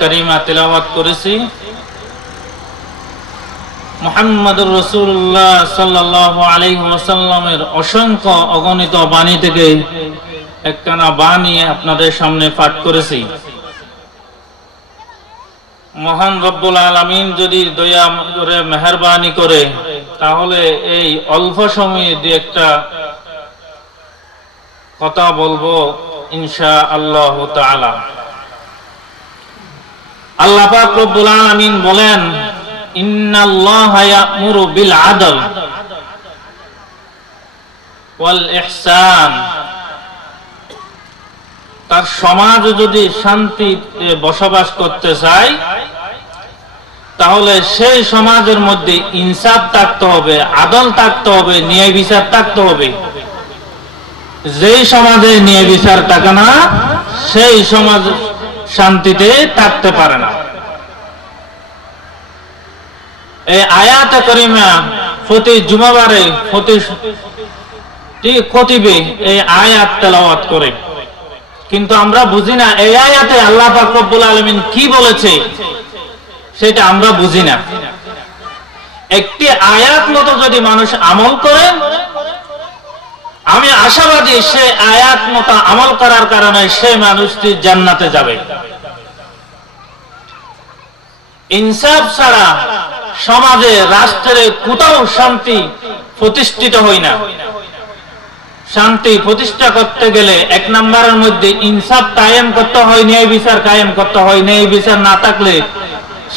কারিমা তেলাওয়াত করেছি। মুহাম্মদুর রাসূলুল্লাহ সাল্লাল্লাহু আলাইহি ওয়াসাল্লামের অসংখ্য অগণিত বাণী থেকে একখানা বাণী আপনাদের সামনে পাঠ করেছি। মহান রব্বুল আলামিন যদি দয়া করে মেহেরবানি করে তাহলে এই অল্প সময়ে দুই একটা কথা বলবো ইনশাআল্লাহ তাআলা। আল্লাহ পাক রব্বুল আলামিন বলেন, ইন্নাল্লাহা ইয়া'মুরু বিল আদল ওয়াল ইহসান। তার সমাজ যদি শান্তিতে বসবাস করতে চায় তাহলে সেই সমাজের মধ্যে ইনসাফ থাকতে হবে, আদল থাকতে হবে, ন্যায় বিচার থাকতে হবে। যেই সমাজে ন্যায় বিচার থাকে না সেই সমাজ শান্তিতে থাকতে পারে না। এই আয়াতে কারিমা প্রতি জুমাবারে প্রতি খতিবে এই আয়াত তেলাওয়াত করে, কিন্তু আমরা বুঝি না এই আয়াতে আল্লাহ পাক রব্বুল আলামিন কি বলেছে সেটা আমরা বুঝি না। একটি আয়াত মতো যদি মানুষ আমল করে, আমি আশাবাদী সে আয়াত মতো আমল করার কারণে সেই মানুষটি জান্নাতে যাবে। ইনসাফ ছাড়া সমাজে রাষ্ট্রে কোথাও শান্তি প্রতিষ্ঠিত হয় না। শান্তি প্রতিষ্ঠা করতে গেলে এক নম্বরের মধ্যে ইনসাফ কায়েম করতে হয়, ন্যায় বিচার কায়েম করতে হয়। ন্যায় বিচার না থাকলে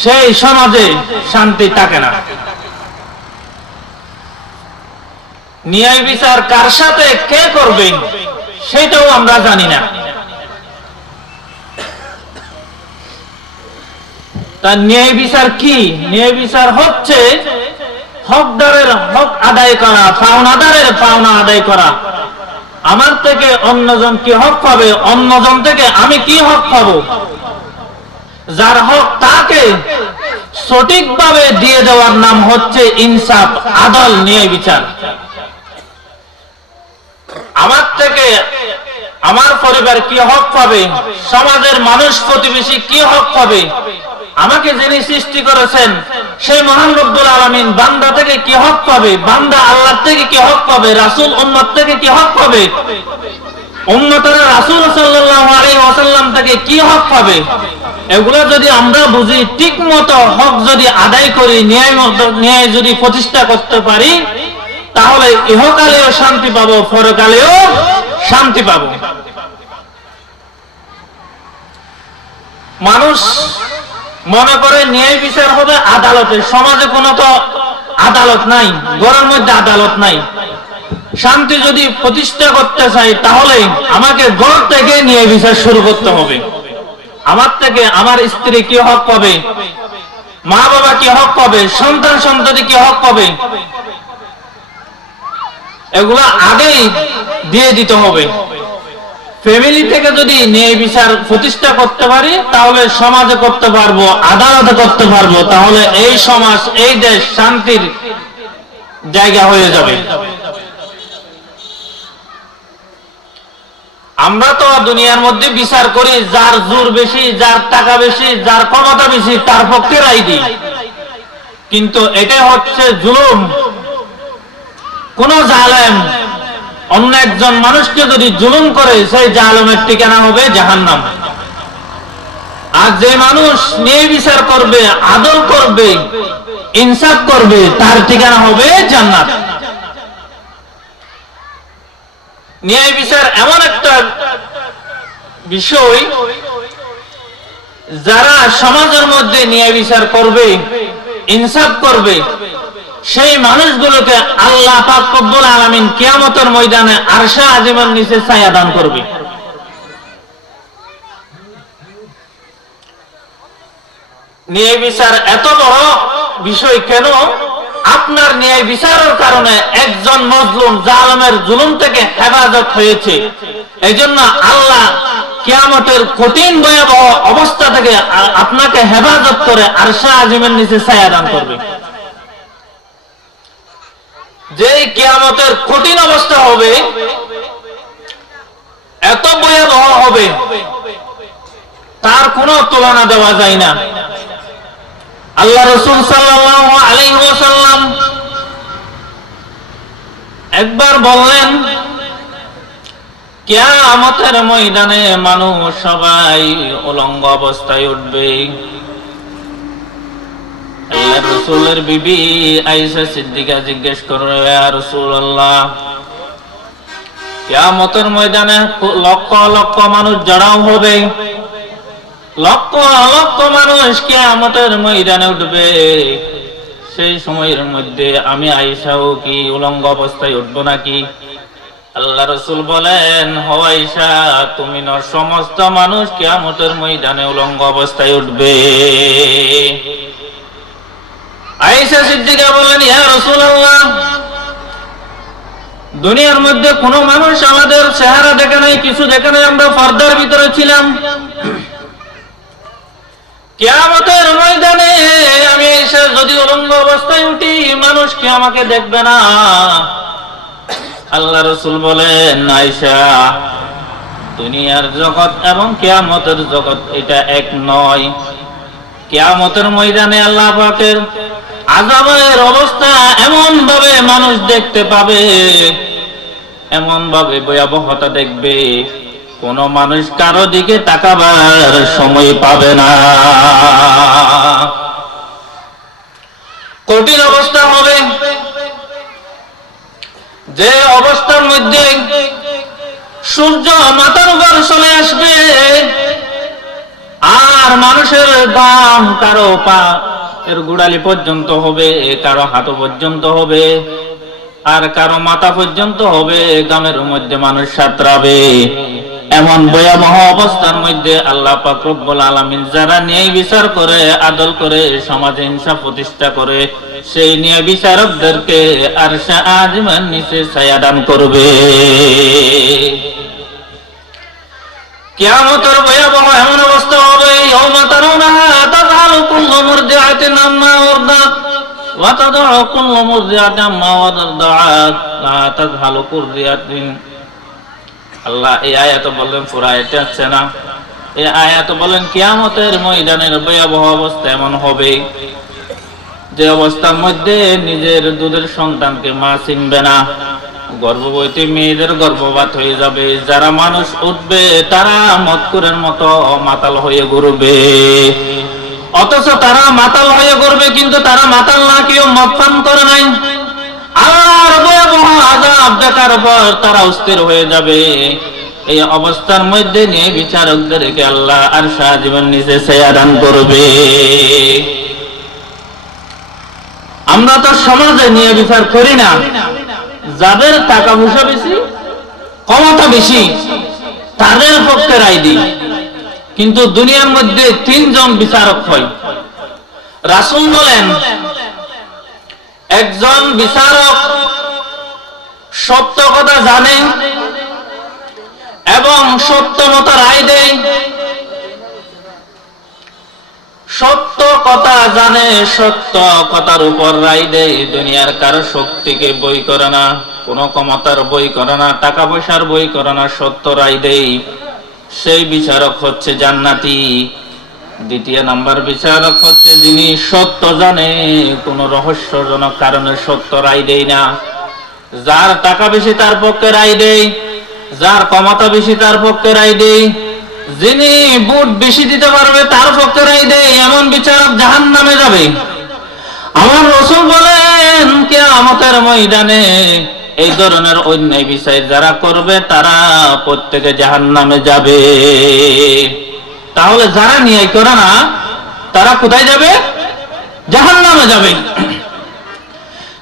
সেই সমাজে শান্তি থাকে না। ন্যায় বিচার কার সাথে কে করবে সেটাও আমরা জানি না। তার ন্যায় বিচার কি? ন্যায় বিচার হচ্ছে হকদারের হক আদায় করা, পাওনাদারের পাওনা আদায় করা। আমার থেকে অন্যজন কি হক পাবে, অন্যজন থেকে আমি কি হক পাবো, যার হক তাকে সঠিকভাবে দিয়ে দেওয়ার নাম হচ্ছে ইনসাফ, আদল, ন্যায় বিচার। আমার থেকে আমার পরিবার কি হক পাবে, সমাজের মানুষ প্রতিবেশী কি হক পাবে, আমাকে যিনি সৃষ্টি করেছেন সেই মহান রব্বুল আলামিন বান্দা থেকে কি হক পাবে, বান্দা আল্লাহ থেকে কি হক পাবে, রাসূল উম্মত থেকে কি হক পাবে, উম্মতেরা রাসূল সাল্লাল্লাহু আলাইহি ওয়াসাল্লাম থেকে কি হক পাবে, এগুলো যদি আমরা বুঝি, ঠিক মতো হক যদি আদায় করি, ন্যায় যদি প্রতিষ্ঠা করতে পারি, তাহলে ইহকালেও শান্তি পাবো, পরকালেও শান্তি পাবো। মানুষ মনে করে ন্যায় বিচার হবে আদালতে। সমাজে কোনো তো আদালত নাই, ঘরের মধ্যে আদালত নাই। শান্তি যদি প্রতিষ্ঠা করতে চাই তাহলে আমাকে ঘর থেকে ন্যায় বিচার শুরু করতে হবে। আমার থেকে আমার স্ত্রী কি হক পাবে, মা বাবা কি হক পাবে, সন্তান সন্ততি কি হক পাবে, এগুলো আগেই দিয়ে দিতে হবে। ফ্যামিলি থেকে যদি ন্যায় বিচার প্রতিষ্ঠা করতে পারি তাহলে সমাজে করতে পারবো, আদালতে করতে পারবো, তাহলে এই সমাজ, এই দেশ শান্তির জায়গা হয়ে যাবে। আমরা তো দুনিয়ার মধ্যে বিচার করি, যার জোর বেশি, যার টাকা বেশি, যার ক্ষমতা বেশি তার পক্ষে রায় দিই, কিন্তু এটা হচ্ছে জুলুম। কোন জালেম অন্য একজন মানুষকে যদি জুলুম করে সেই জালেমের ঠিকানা হবে জাহান্নাম। আর যে মানুষ ন্যায় বিচার করবে, আদল করবে, ইনসাফ করবে, তার ঠিকানা হবে জান্নাত। ন্যায় বিচার এমন একটা বিষয়, যারা সমাজের মধ্যে ন্যায় বিচার করবে, ইনসাফ করবে, সেই মানুষগুলোকে আল্লাহ পাক রব্বুল আলামিন কিয়ামতের ময়দানে আরশে আজিমের নিচে ছায়া দান করবে। ন্যায় বিচার এত বড় বিষয় কেন? আপনার ন্যায় বিচারের কারণে একজন মজলুম জালেমের জুলুম থেকে হেফাজত হয়েছে। এইজন্য আল্লাহ কিয়ামতের কঠিন ভয়াবহ অবস্থা থেকে আপনাকে হেফাজত করে আরশে আজিমের নিচে ছায়া দান করবে। যে কিয়ামতের কঠিন অবস্থা হবে, এত ভয়াবহ হবে, তার কোনো তুলনা দেওয়া যায় না। আল্লাহ রাসূল সাল্লাল্লাহু আলাইহি ওয়াসাল্লাম একবার বললেন, কিয়ামতের ময়দানে মানুষ সবাই উলঙ্গ অবস্থায় উঠবে। আল্লাহর রাসূলের বিবি আয়েশা সিদ্দিকা জিজ্ঞেস করলেন, ইয়া রাসূলুল্লাহ, কিয়ামতের ময়দানে লক্ষ লক্ষ মানুষ জড়ো হবে, লক্ষ লক্ষ মানুষ কিয়ামতের ময়দানে উঠবে, সেই সময়ের মধ্যে আমি আয়েশাও কি উলঙ্গ অবস্থায় উঠবো নাকি? আল্লাহ রাসূল বলেন, ও আয়েশা, তুমি না, সমস্ত মানুষ কিয়ামতের ময়দানে উলঙ্গ অবস্থায় উঠবে। আয়েশা সিদ্দিকা বলেন, ইয়া রাসূলুল্লাহ, দুনিয়ার মধ্যে কোন মানুষ আমাদের চেহারা দেখে নাই, কিছু দেখে নাই, আমরা পর্দার ভিতরে ছিলাম। কিয়ামতের ময়দানে আমি এসে যদি উলঙ্গ অবস্থায় উঠি, মানুষ কি আমাকে দেখবে না? আল্লাহ রাসূল বলেন, আয়েশা, দুনিয়ার জগৎ এবং কিয়ামতের জগৎ এটা এক নয়। কিয়ামতের ময়দানে আল্লাহ পাকের আযাবের অবস্থা এমন ভাবে মানুষ দেখতে পাবে, এমন ভাবে ভয়াবহতা দেখবে, কোন মানুষ কারো দিকে তাকাবার সময় পাবে না। কঠিন অবস্থা হবে, যে অবস্থার মধ্যে সূর্য মাথার উপর চলে আসবে, আর মানুষের দাম কারো পা এর গোড়ালি পর্যন্ত হবে, কারো হাত পর্যন্ত হবে, আর কারো মাথা পর্যন্ত হবে, গ্রামের মধ্যে মানুষ সাঁতরাবে। এমন ভয়াবহ অবস্থার মধ্যে আল্লাহ পাক রব্বুল আলামিন যারা ন্যায় বিচার করে, আদল করে, সমাজে ইনসাফ প্রতিষ্ঠা করে, সেই ন্যায় বিচারকদেরকে আরশে আজিমের নিচে ছায়া দান করবে। কিয়ামতের ভয়াবহ এমন অবস্থা হবে, ইয়াউমা তারাউনাহা তাযহালু কুল্লু মুরদিআতিন আম্মা আরদাত ওয়া তাদউ কুল্লু মুরদিআতিন আম্মা ওয়াদাত লা তাযহালু কুরদিআতিন। আল্লাহ এই আয়াত বলেন, পুরা আয়াত আছে না, এই আয়াত বলেন কিয়ামতের ময়দানের ভয়াবহ অবস্থা এমন হবে যে অবস্থার মধ্যে নিজের দুধের সন্তানকে মা চিনবে না, গর্ভবতী মেয়েদের গর্ভপাত হয়ে যাবে, যারা মানুষ উঠবে তারা মতকুরের মতো মাতাল হয়ে ঘুরবে, অথচ তারা মাতাল হয়ে ঘুরবে, কিন্তু তারা মাতাল না, কেউ মদ পান করে নাই। আল্লাহর ভয়াবহ আযাব দেখার পর তারা অস্থির হয়ে যাবে। এই অবস্থার মধ্যে নিয়ে বিচারকদেরকে আল্লাহ আরশে আজিমের নিচে ছায়া দান করবে। আমরা তো সমাজে নিয়ে বিচার করি না, যাদের টাকা পয়সা বেশি, ক্ষমতা বেশি, তাদের পক্ষে রায় দিই, কিন্তু দুনিয়ার মধ্যে তিনজন বিচারক হয়। রাসূল বলেন, একজন বিচারক সত্য কথা জানে এবং সত্য মতো রায় দেয়, সত্য কথা জানে, সত্য কথার উপর রায় দেয়, দুনিয়ার কারো শক্তিকে বই করে না, কোনো ক্ষমতার বই করে না, টাকা পয়সার বই করে না, সত্য রায় দেয়, সেই বিচারক হচ্ছে জান্নাতি। দ্বিতীয় নাম্বার বিচারক হচ্ছে যিনি সত্য জানে, কোন রহস্যজনক কারণে সত্য রায় দেয় না, যার টাকা বেশি তার পক্ষে রায় দেয়, যার ক্ষমতা বেশি তার পক্ষে রায় দেয়, যিনি ভোট বেশি দিতে পারবে তার পক্ষে রায় দেয়, এমন বিচারক জাহান্নামে যাবে। আমার রাসূল বলেন, কিয়ামতের ময়দানে এই ধরনের অন্যায় বিচার যারা করবে তারা প্রত্যেকে জাহান্নামে যাবে। তাহলে যারা ন্যায় করে না তারা কোথায় যাবে? জাহান্নামে যাবে।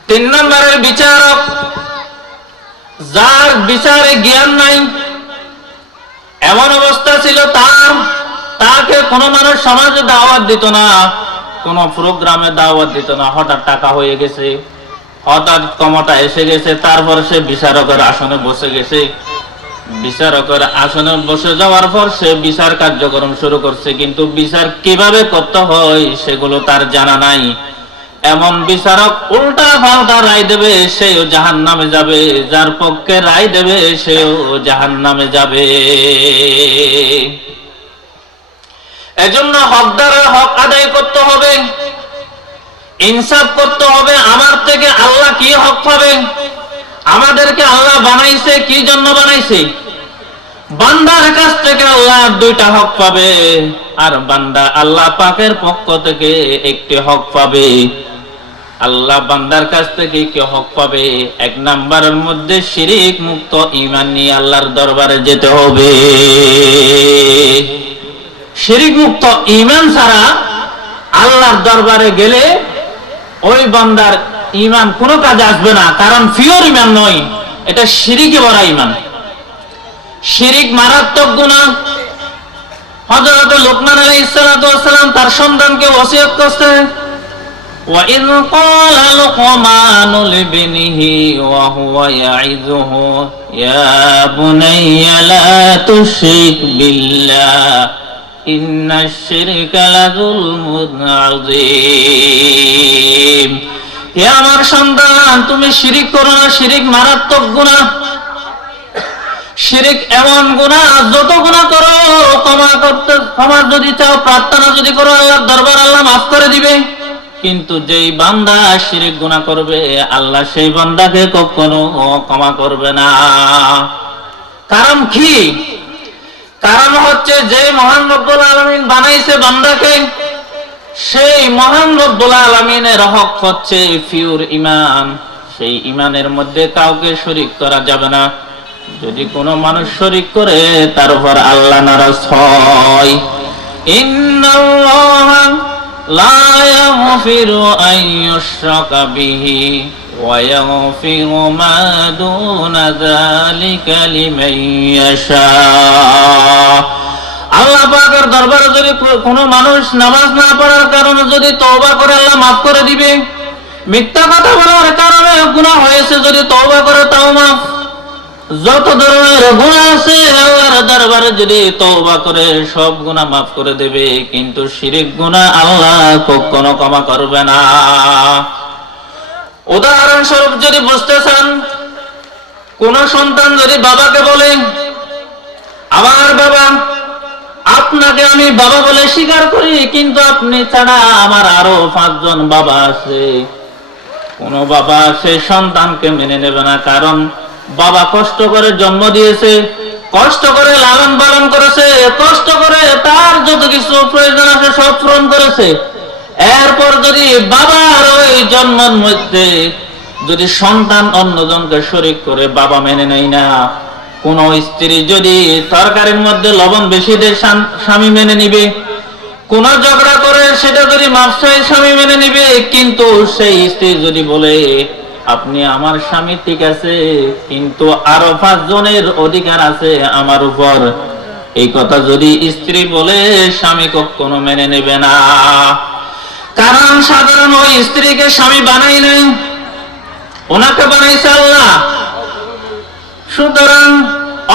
তিন নম্বরের বিচারক, যার বিচারে জ্ঞান নাই, এমন অবস্থা ছিল তাকে কোন মানুষ সমাজে দাওয়াত দিত না, কোন প্রোগ্রামে দাওয়াত দিত না, হঠাৎ টাকা হয়ে গেছে, হঠাৎ ক্ষমতা এসে গেছে, তারপর সে বিচারকের আসনে বসে গেছে, বিচারকের আসনে বসে যাওয়ার পর সে বিচার কার্যক্রম শুরু করছে, কিন্তু বিচার কিভাবে করতে হয় সেগুলো তার জানা নাই। এমন বিচারক উল্টা পাল্টা রায় দেবে, সেও জাহান্নামে যাবে, যার পক্ষে রায় দেবে সেও জাহান্নামে যাবে। এজন্য হকদারের হক আদায় করতে হবে, ইনসাফ করতে হবে। আমার থেকে আল্লাহ কি হক পাবে? আমাদেরকে আল্লাহ বানাইছে কি জন্য বানাইছে? বান্দার কাছ থেকে আল্লাহ দুইটা হক পাবে, আর বান্দা আল্লাহ পাকের পক্ষ থেকে একটি হক পাবে। আল্লাহ বান্দার কাছ থেকে কি হক পাবে? এক নাম্বারের মধ্যে শিরিক মুক্ত ঈমান নিয়ে আল্লাহর দরবারে যেতে হবে। শিরিক মুক্ত ঈমান ছাড়া আল্লাহর দরবারে গেলে ওই বান্দার ঈমান কোনো কাজে আসবে না, কারণ পিওর ঈমান নয়, এটা শিরিকে ভরা ঈমান। শিরিক মারাত্মক গুনাহ। হযরত লুকমান আলাইহিস সালাতু ওয়াস সালাম তার সন্তানকে ওসিয়ত করতেন, وَإِذْ قَالَ لُقْمَانُ لِابْنِهِ وَهُوَ يَعِظُهُ يَا بُنَيَّ لَا تُشْرِكْ بِاللَّهِ إِنَّ الشِّرْكَ لَظُلْمٌ عَظِيمٌ। হে আমার সন্তান, তুমি শিরিক করো না, শিরিক মারাত্মক গুনাহ। শিরিক এমন গুনাহ, যত গুনাহ করো ক্ষমা যদি চাও, প্রার্থনা যদি করো আল্লাহর দরবার আল্লাহ মাফ করে দিবে। কিন্তু যেই বান্দা শিরিক গুনাহ করবে আল্লাহ সেই বান্দাকে কখনো ক্ষমা করবে না। কারণ কি? কারণ হচ্ছে যে মহান রব্বুল আলামিন বানাইছে বান্দাকে, সেই মহান রব্বুল আলামিনের হক হচ্ছে পিওর ঈমান। সেই ঈমানের মধ্যে কাউকে শরীক করা যাবে না। যদি কোনো মানুষ শরীক করে তার উপর আল্লাহ নারাজ হয়। ইন্নাল্লাহা লা ইয়াগফিরু আন ইউশরাকা বিহি ওয়া ইয়াগফিরু মা দুনা যালিকা লিমান ইয়াশা। আল্লাহ পাকের দরবারে যদি কোনো মানুষ নামাজ না পড়ার কারণে যদি তওবা করে আল্লাহ মাফ করে দিবে। মিথ্যা কথা বলার কারণে গুনাহ হয়েছে যদি তওবা করে তাও মাফ। যত ধরনের গুনাহ আছে আল্লাহর দরবারে যদি তওবা করে সব গুনাহ মাফ করে দেবে, কিন্তু শিরিক গুনাহ আল্লাহ কখনো ক্ষমা করবে না। উদাহরণস্বরূপ যদি বুঝতে চান, কোন সন্তান যদি বাবাকে বলে, আমার বাবা, আপনাকে আমি বাবা বলে স্বীকার করি, কিন্তু আপনি ছাড়া আমার আরো 5 জন বাবা আছে। কোন বাবা সেই সন্তানকে মেনে নেবে না, কারণ বাবা কষ্ট করে জন্ম দিয়েছে, কষ্ট করে লালন পালন করেছে, কষ্ট করে তার যত কিছু প্রয়োজন আছে সব পূরণ করেছে। এরপর যদি বাবার ওই জন্মের মধ্যে যদি সন্তান অন্যজনকে শরীক করে বাবা মেনে নেয় না। কোন স্ত্রী যদি তরকারির মধ্যে লবণ বেশি দেয় স্বামী মেনে নিবে। কোন ঝগড়া করে সেটা যদি মাফ চায় স্বামী মেনে নিবে, কিন্তু সেই স্ত্রী যদি বলে আপনি আমার স্বামী ঠিক আছে, কিন্তু আরো 5 জনের অধিকার আছে আমার উপর, এই কথা যদি স্ত্রী বলে স্বামী কখনো মেনে নেবে না। কারণ সাধারণ ওই স্ত্রীকে স্বামী বানাই নাই, ওনাকে বানাইছে আল্লাহ। সুতরাং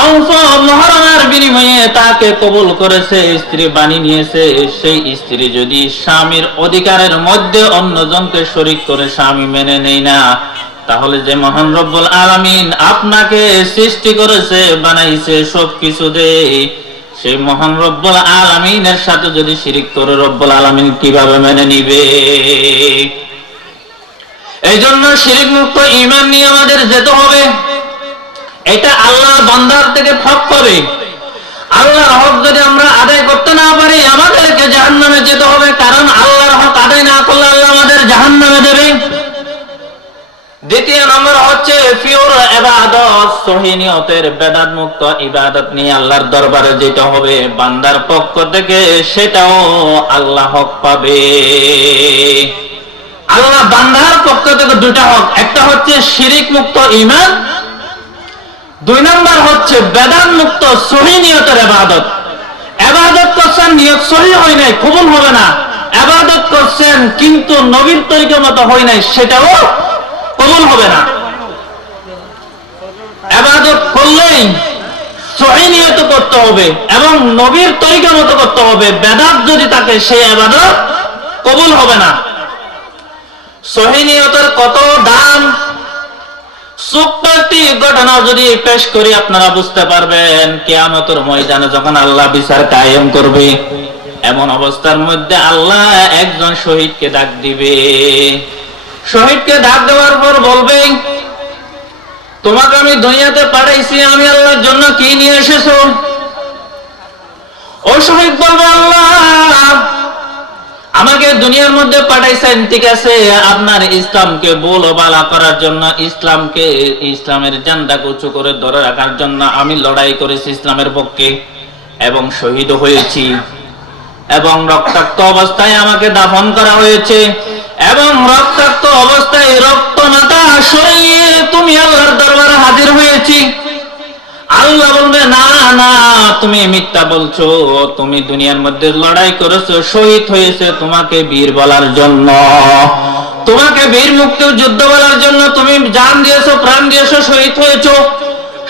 অল্প মহারণার বিনিময়ে তাকে কবুল করেছে, স্ত্রী বানিয়ে নিয়েছে। সেই স্ত্রী যদি স্বামীর অধিকারের মধ্যে অন্যজনকে শরীক করে স্বামী মেনে নেয় না, তাহলে যে মহান রব্বুল আলামিন আপনাকে সৃষ্টি করেছে, বানাইছে সবকিছু দিয়ে, সেই মহান রব্বুল আলামিনের সাথে যদি শিরিক করে রব্বুল আলামিন কিভাবে মেনে নিবে? এই জন্য শিরিক মুক্ত ঈমান নিয়ে আমাদের যেতে হবে। এটা আল্লাহ বান্দার থেকে হক পাবে। আল্লাহর হক যদি আমরা আদায় করতে না পারি আমাদেরকে জাহান্নামে যেতে হবে, কারণ আল্লাহর হক আদায় না করলে আল্লাহ আমাদের জাহান্নামে দেবে। দ্বিতীয় নম্বর হচ্ছে পিওর ইবাদত, সহিহ নিয়তের বেদাত মুক্ত ইবাদত নিয়ে আল্লাহর দরবারে যেতে হবে বান্দার পক্ষ থেকে, সেটাও আল্লাহ হক পাবে। আল্লাহ বান্দার পক্ষ থেকে 2টা হক, একটা হচ্ছে শিরিক মুক্ত ঈমান, 2 নম্বর হচ্ছে বেদাত মুক্ত সহিহ নিয়তের ইবাদত। ইবাদত করছেন, নিয়ত সহিহ হয় নাই, কবুল হবে না। ইবাদত করছেন কিন্তু নবীর তরিকা মতো হয় নাই, সেটাও কবুল হবে না। ইবাদত করলেই সহিহ নিয়ত করতে হবে এবং নবীর তরিকা মতো করতে হবে। বেদাত যদি থাকে সেই ইবাদত কবুল হবে না। সহিহ নিয়তের কত দাম, ছোট্ট একটি ঘটনা যদি পেশ করি আপনারা বুঝতে পারবেন। কিয়ামতের ময়দানে যখন আল্লাহ বিচার কায়েম করবে, এমন অবস্থার মধ্যে আল্লাহ একজন শহীদকে ডাক দিবে। শহীদকে ডাক দেওয়ার পর বলবে, তোমাকে আমি দুনিয়াতে পাঠাইছি, আমি আল্লাহর জন্য কি নিয়ে এসেছো? ও শহীদ বলবে, আল্লাহ আমাকে দুনিয়ার মধ্যে পাঠাইছেন, ঠিক আছে, আপনার ইসলামকে বলবালা করার জন্য, ইসলামের ঝান্ডাকে উঁচু করে ধরে রাখার জন্য আমি লড়াই করেছি ইসলামের পক্ষে এবং শহীদ হয়েছি, এবং রক্তাক্ত অবস্থায় আমাকে দাফন করা হয়েছে, এবং রক্তাক্ত অবস্থায় রক্ত মাথা সরিয়ে তুমি আল্লাহর দরবারে হাজির হয়েছি। আল্লাহ বলবে, না না, তুমি মিথ্যা বলছো, তুমি দুনিয়ার মধ্যে লড়াই করেছো, শহীদ হয়েছে তোমাকে বীর বলার জন্য, তোমাকে বীর মুক্তি যুদ্ধ বলার জন্য তুমি জান দিয়েছো, প্রাণ দিয়েছো, শহীদ হয়েছো,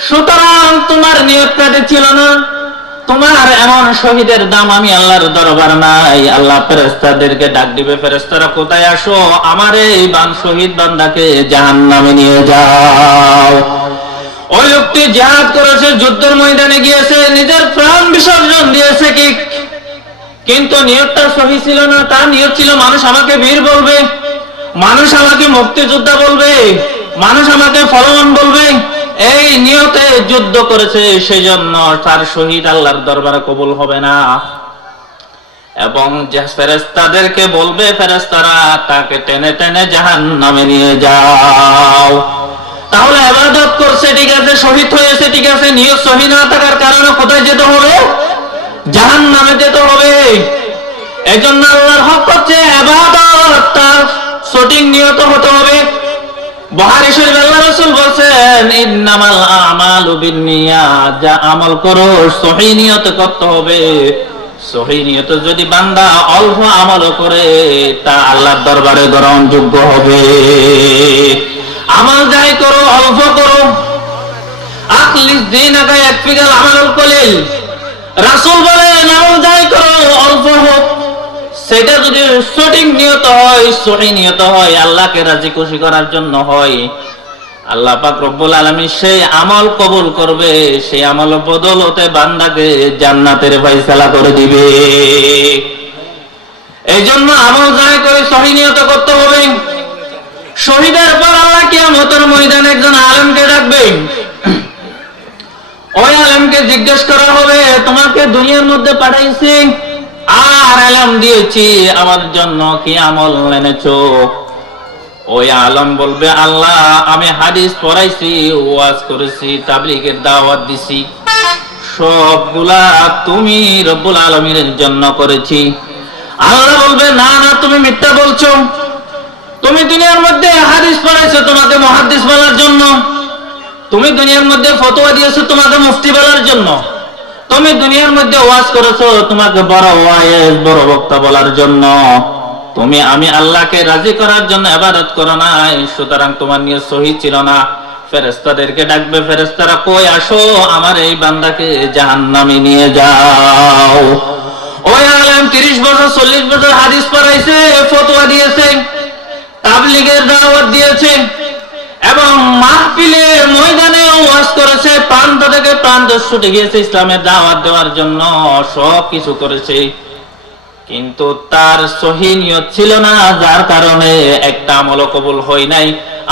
সুতরাং তোমার নিয়তটা ছিল না, তোমার এমন শহীদের দাম আমি আল্লাহর দরবার নাই। আল্লাহ ফেরেশতাদেরকে ডাক দিবে, ফেরেশতারা কোথায় আসো, আমার এই শহীদ বান্দাকে জাহান্নামে নিয়ে যাও। ওই লোকটি জিহাদ করেছে, যুদ্ধের ময়দানে গিয়েছে, নিজের প্রাণ বিসর্জন দিয়েছে, কিন্তু নিয়তটা সহি ছিল না। তার নিয়ত ছিল মানুষ আমাকে বীর বলবে, মানুষ আমাকে মুক্তিযোদ্ধা বলবে, মানুষ আমাকে ফলবান বলবে, এই নিয়তে যুদ্ধ করেছে, সেই জন্য তার শহীদ আল্লাহর দরবারে কবুল হবে না। এবং যে ফেরেশতাদেরকে বলবে, ফেরেশতারা তাকে টেনে টেনে জাহান্নামে নিয়ে যাও। তাহলে ইবাদত করছে ঠিক আছে, শহীদ হয়েছে ঠিক আছে, নিয়ত সহি না থাকার কারণে কোথায় যেতে হবে? জাহান্নামে যেতে হবে। এজন্য আল্লাহর হক হচ্ছে ইবাদত, তার সঠিক নিয়ত হতে হবে। বুখারী শরীফে আল্লাহ রাসূল বলেন, ইন্নামাল আমালু বিন্নিয়াত, যা আমল করো সহি নিয়তে করতে হবে। সহি নিয়ত যদি বান্দা অল্প আমল করে, তা আল্লাহর দরবারে গ্রহণযোগ্য হবে। আমল যাই করো অল্প করো, আখলিস দীনাকা ইয়াকফিকাল আমালুল কলিল। রাসূল বলেন, আমল যাই করো অল্প হোক, সেটা যদি সঠিক নিয়ত হয়, সহি নিয়ত হয়, আল্লাহকে রাজি খুশি করার জন্য হয়, আল্লাহ পাক রব্বুল আলামিন সেই আমল কবুল করবে, সেই আমল বদলতে বান্দাকে জান্নাতের ফয়সালা করে দিবে। এই জন্য আমল যাই করে সহি নিয়ত করতে হবে। শহীদের পর আল্লাহ কিয়ামতের ময়দানে একজন আলেমকে ডাকবেন। ওই আলেমকে জিজ্ঞেস করা হবে, তোমাকে দুনিয়ার মধ্যে পাঠাইছি আর আলেম দিয়েছি, আমার জন্য কি আমল এনেছো? ওই আলেম বলবে, আল্লাহ আমি হাদিস পড়াইছি, ওয়াজ করেছি, তাবলীগের দাওয়াত দিছি, সবগুলা তুমি রব্বুল আলামিনের জন্য করেছি। আল্লাহ বলবে, না না, তুমি মিথ্যা বলছো, তুমি দুনিয়ার মধ্যে হাদিস পড়াইছো তোমাকে মুহাদ্দিস বলার জন্য, তুমি দুনিয়ার মধ্যে ফতোয়া দিয়েছো তোমাকে মুফতি বলার জন্য, তুমি দুনিয়ার মধ্যে ওয়াজ করেছো তোমাকে বড় ওয়াইজ বড় বক্তা বলার জন্য, তুমি আমি আল্লাহকে রাজি করার জন্য ইবাদত করো নাই, সুতরাং তোমার নিয়ত সহি ছিল না। ফেরেশতাদেরকে ডাকবে, ফেরেশতারা কই আসো, আমার এই বান্দাকে জাহান্নামে নিয়ে যাও। ওই আলেম 30 বছর 40 বছর হাদিস পড়াইছে, ফতোয়া দিয়েছে, তাবলীগের দাওয়াত দিয়েছে, এবং মাহফিলের ময়দানে ওয়াজ করেছে, প্রান্ত থেকে প্রান্ত ছুটে গিয়েছে ইসলামের দাওয়াত দেওয়ার জন্য, সব কিছু করেছে, কিন্তু তার সহি নিয়ত ছিল না, যার কারণে একটা আমল কবুল হয় নাই।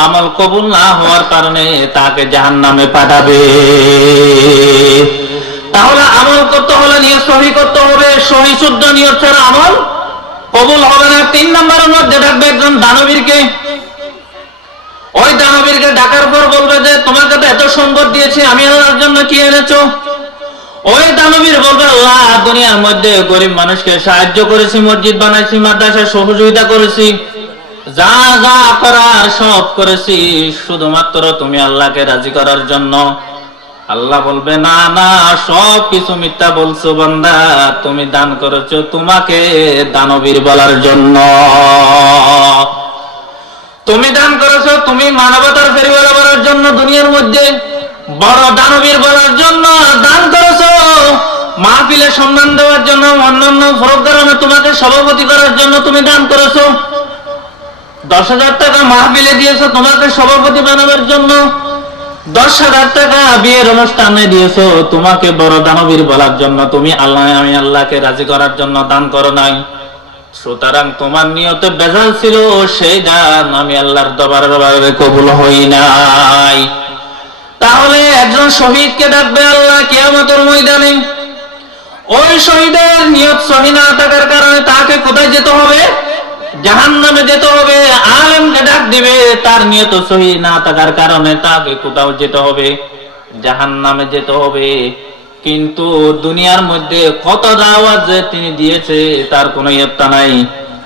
আমল কবুল না হওয়ার কারণে তাকে জাহান্নামে পাঠাবে। তাহলে আমল করতে হলে নিয়ত সহি করতে হবে, সহি শুদ্ধ নিয়ত ছাড়া আমল কবুল হবে না। 3 নম্বরের মধ্যে ডাকবে একজন দানবীরকে। ওই দানবীরকে ডাকার পর বলবে যে, তোমাকে তো এত সম্পদ দিয়েছি, আমি আল্লাহর জন্য কি এনেছো? ওই দানবীর বলবে, আল্লাহ দুনিয়ার মধ্যে গরিব মানুষকে সাহায্য করেছি, মসজিদ বানাইছি, মাদ্রাসা সহযোগিতা করেছি, যা যা করার সব করেছি, শুধুমাত্র তুমি আল্লাহকে রাজি করার জন্য। আল্লাহ বলবে, না না, সব কিছু মিথ্যা বলছো বান্দা, তুমি দান করেছো তোমাকে দানবীর বলার জন্য, তুমি দান করেছো তুমি মানবতার ফেরিওয়ালা বলার জন্য, দুনিয়ার মধ্যে বড় দানবীর বলার জন্য দান করেছো, মাহফিলে সম্মান দেওয়ার জন্য, অন্যান্য প্রোগ্রামে তোমাকে সভাপতি করার জন্য তুমি দান করেছো, 10,000 টাকা মাহফিলে দিয়েছো তোমাকে সভাপতি বানাবার জন্য, 10,000 টাকা বিয়ের অনুষ্ঠানে দিয়েছো তোমাকে বড় দানবীর বলার জন্য, তুমি আল্লাহ আমি আল্লাহকে রাজি করার জন্য দান করো নাই। সুতরাং তোমার নিয়তে বেজাল ছিল, সেই দান আমি আল্লাহর দরবারে কবুল হই নাই। তাহলে একজন শহীদকে ডাকবে আল্লাহ কিয়ামতের ময়দানে। ওই শহীদের নিয়ত সহি না থাকার কারণে তাকে কোথায় যেতে হবে? জাহান্নামে যেতে হবে। আলেমকে ডাক দিবে, তার নিয়ত সহি না থাকার কারণে তাকে কোথাও যেতে হবে? জাহান্নামে যেতে হবে। কিন্তু দুনিয়ার মধ্যে কত দাওয়াত যে তিনি দিয়েছে তার কোনো ইয়ত্তা নাই,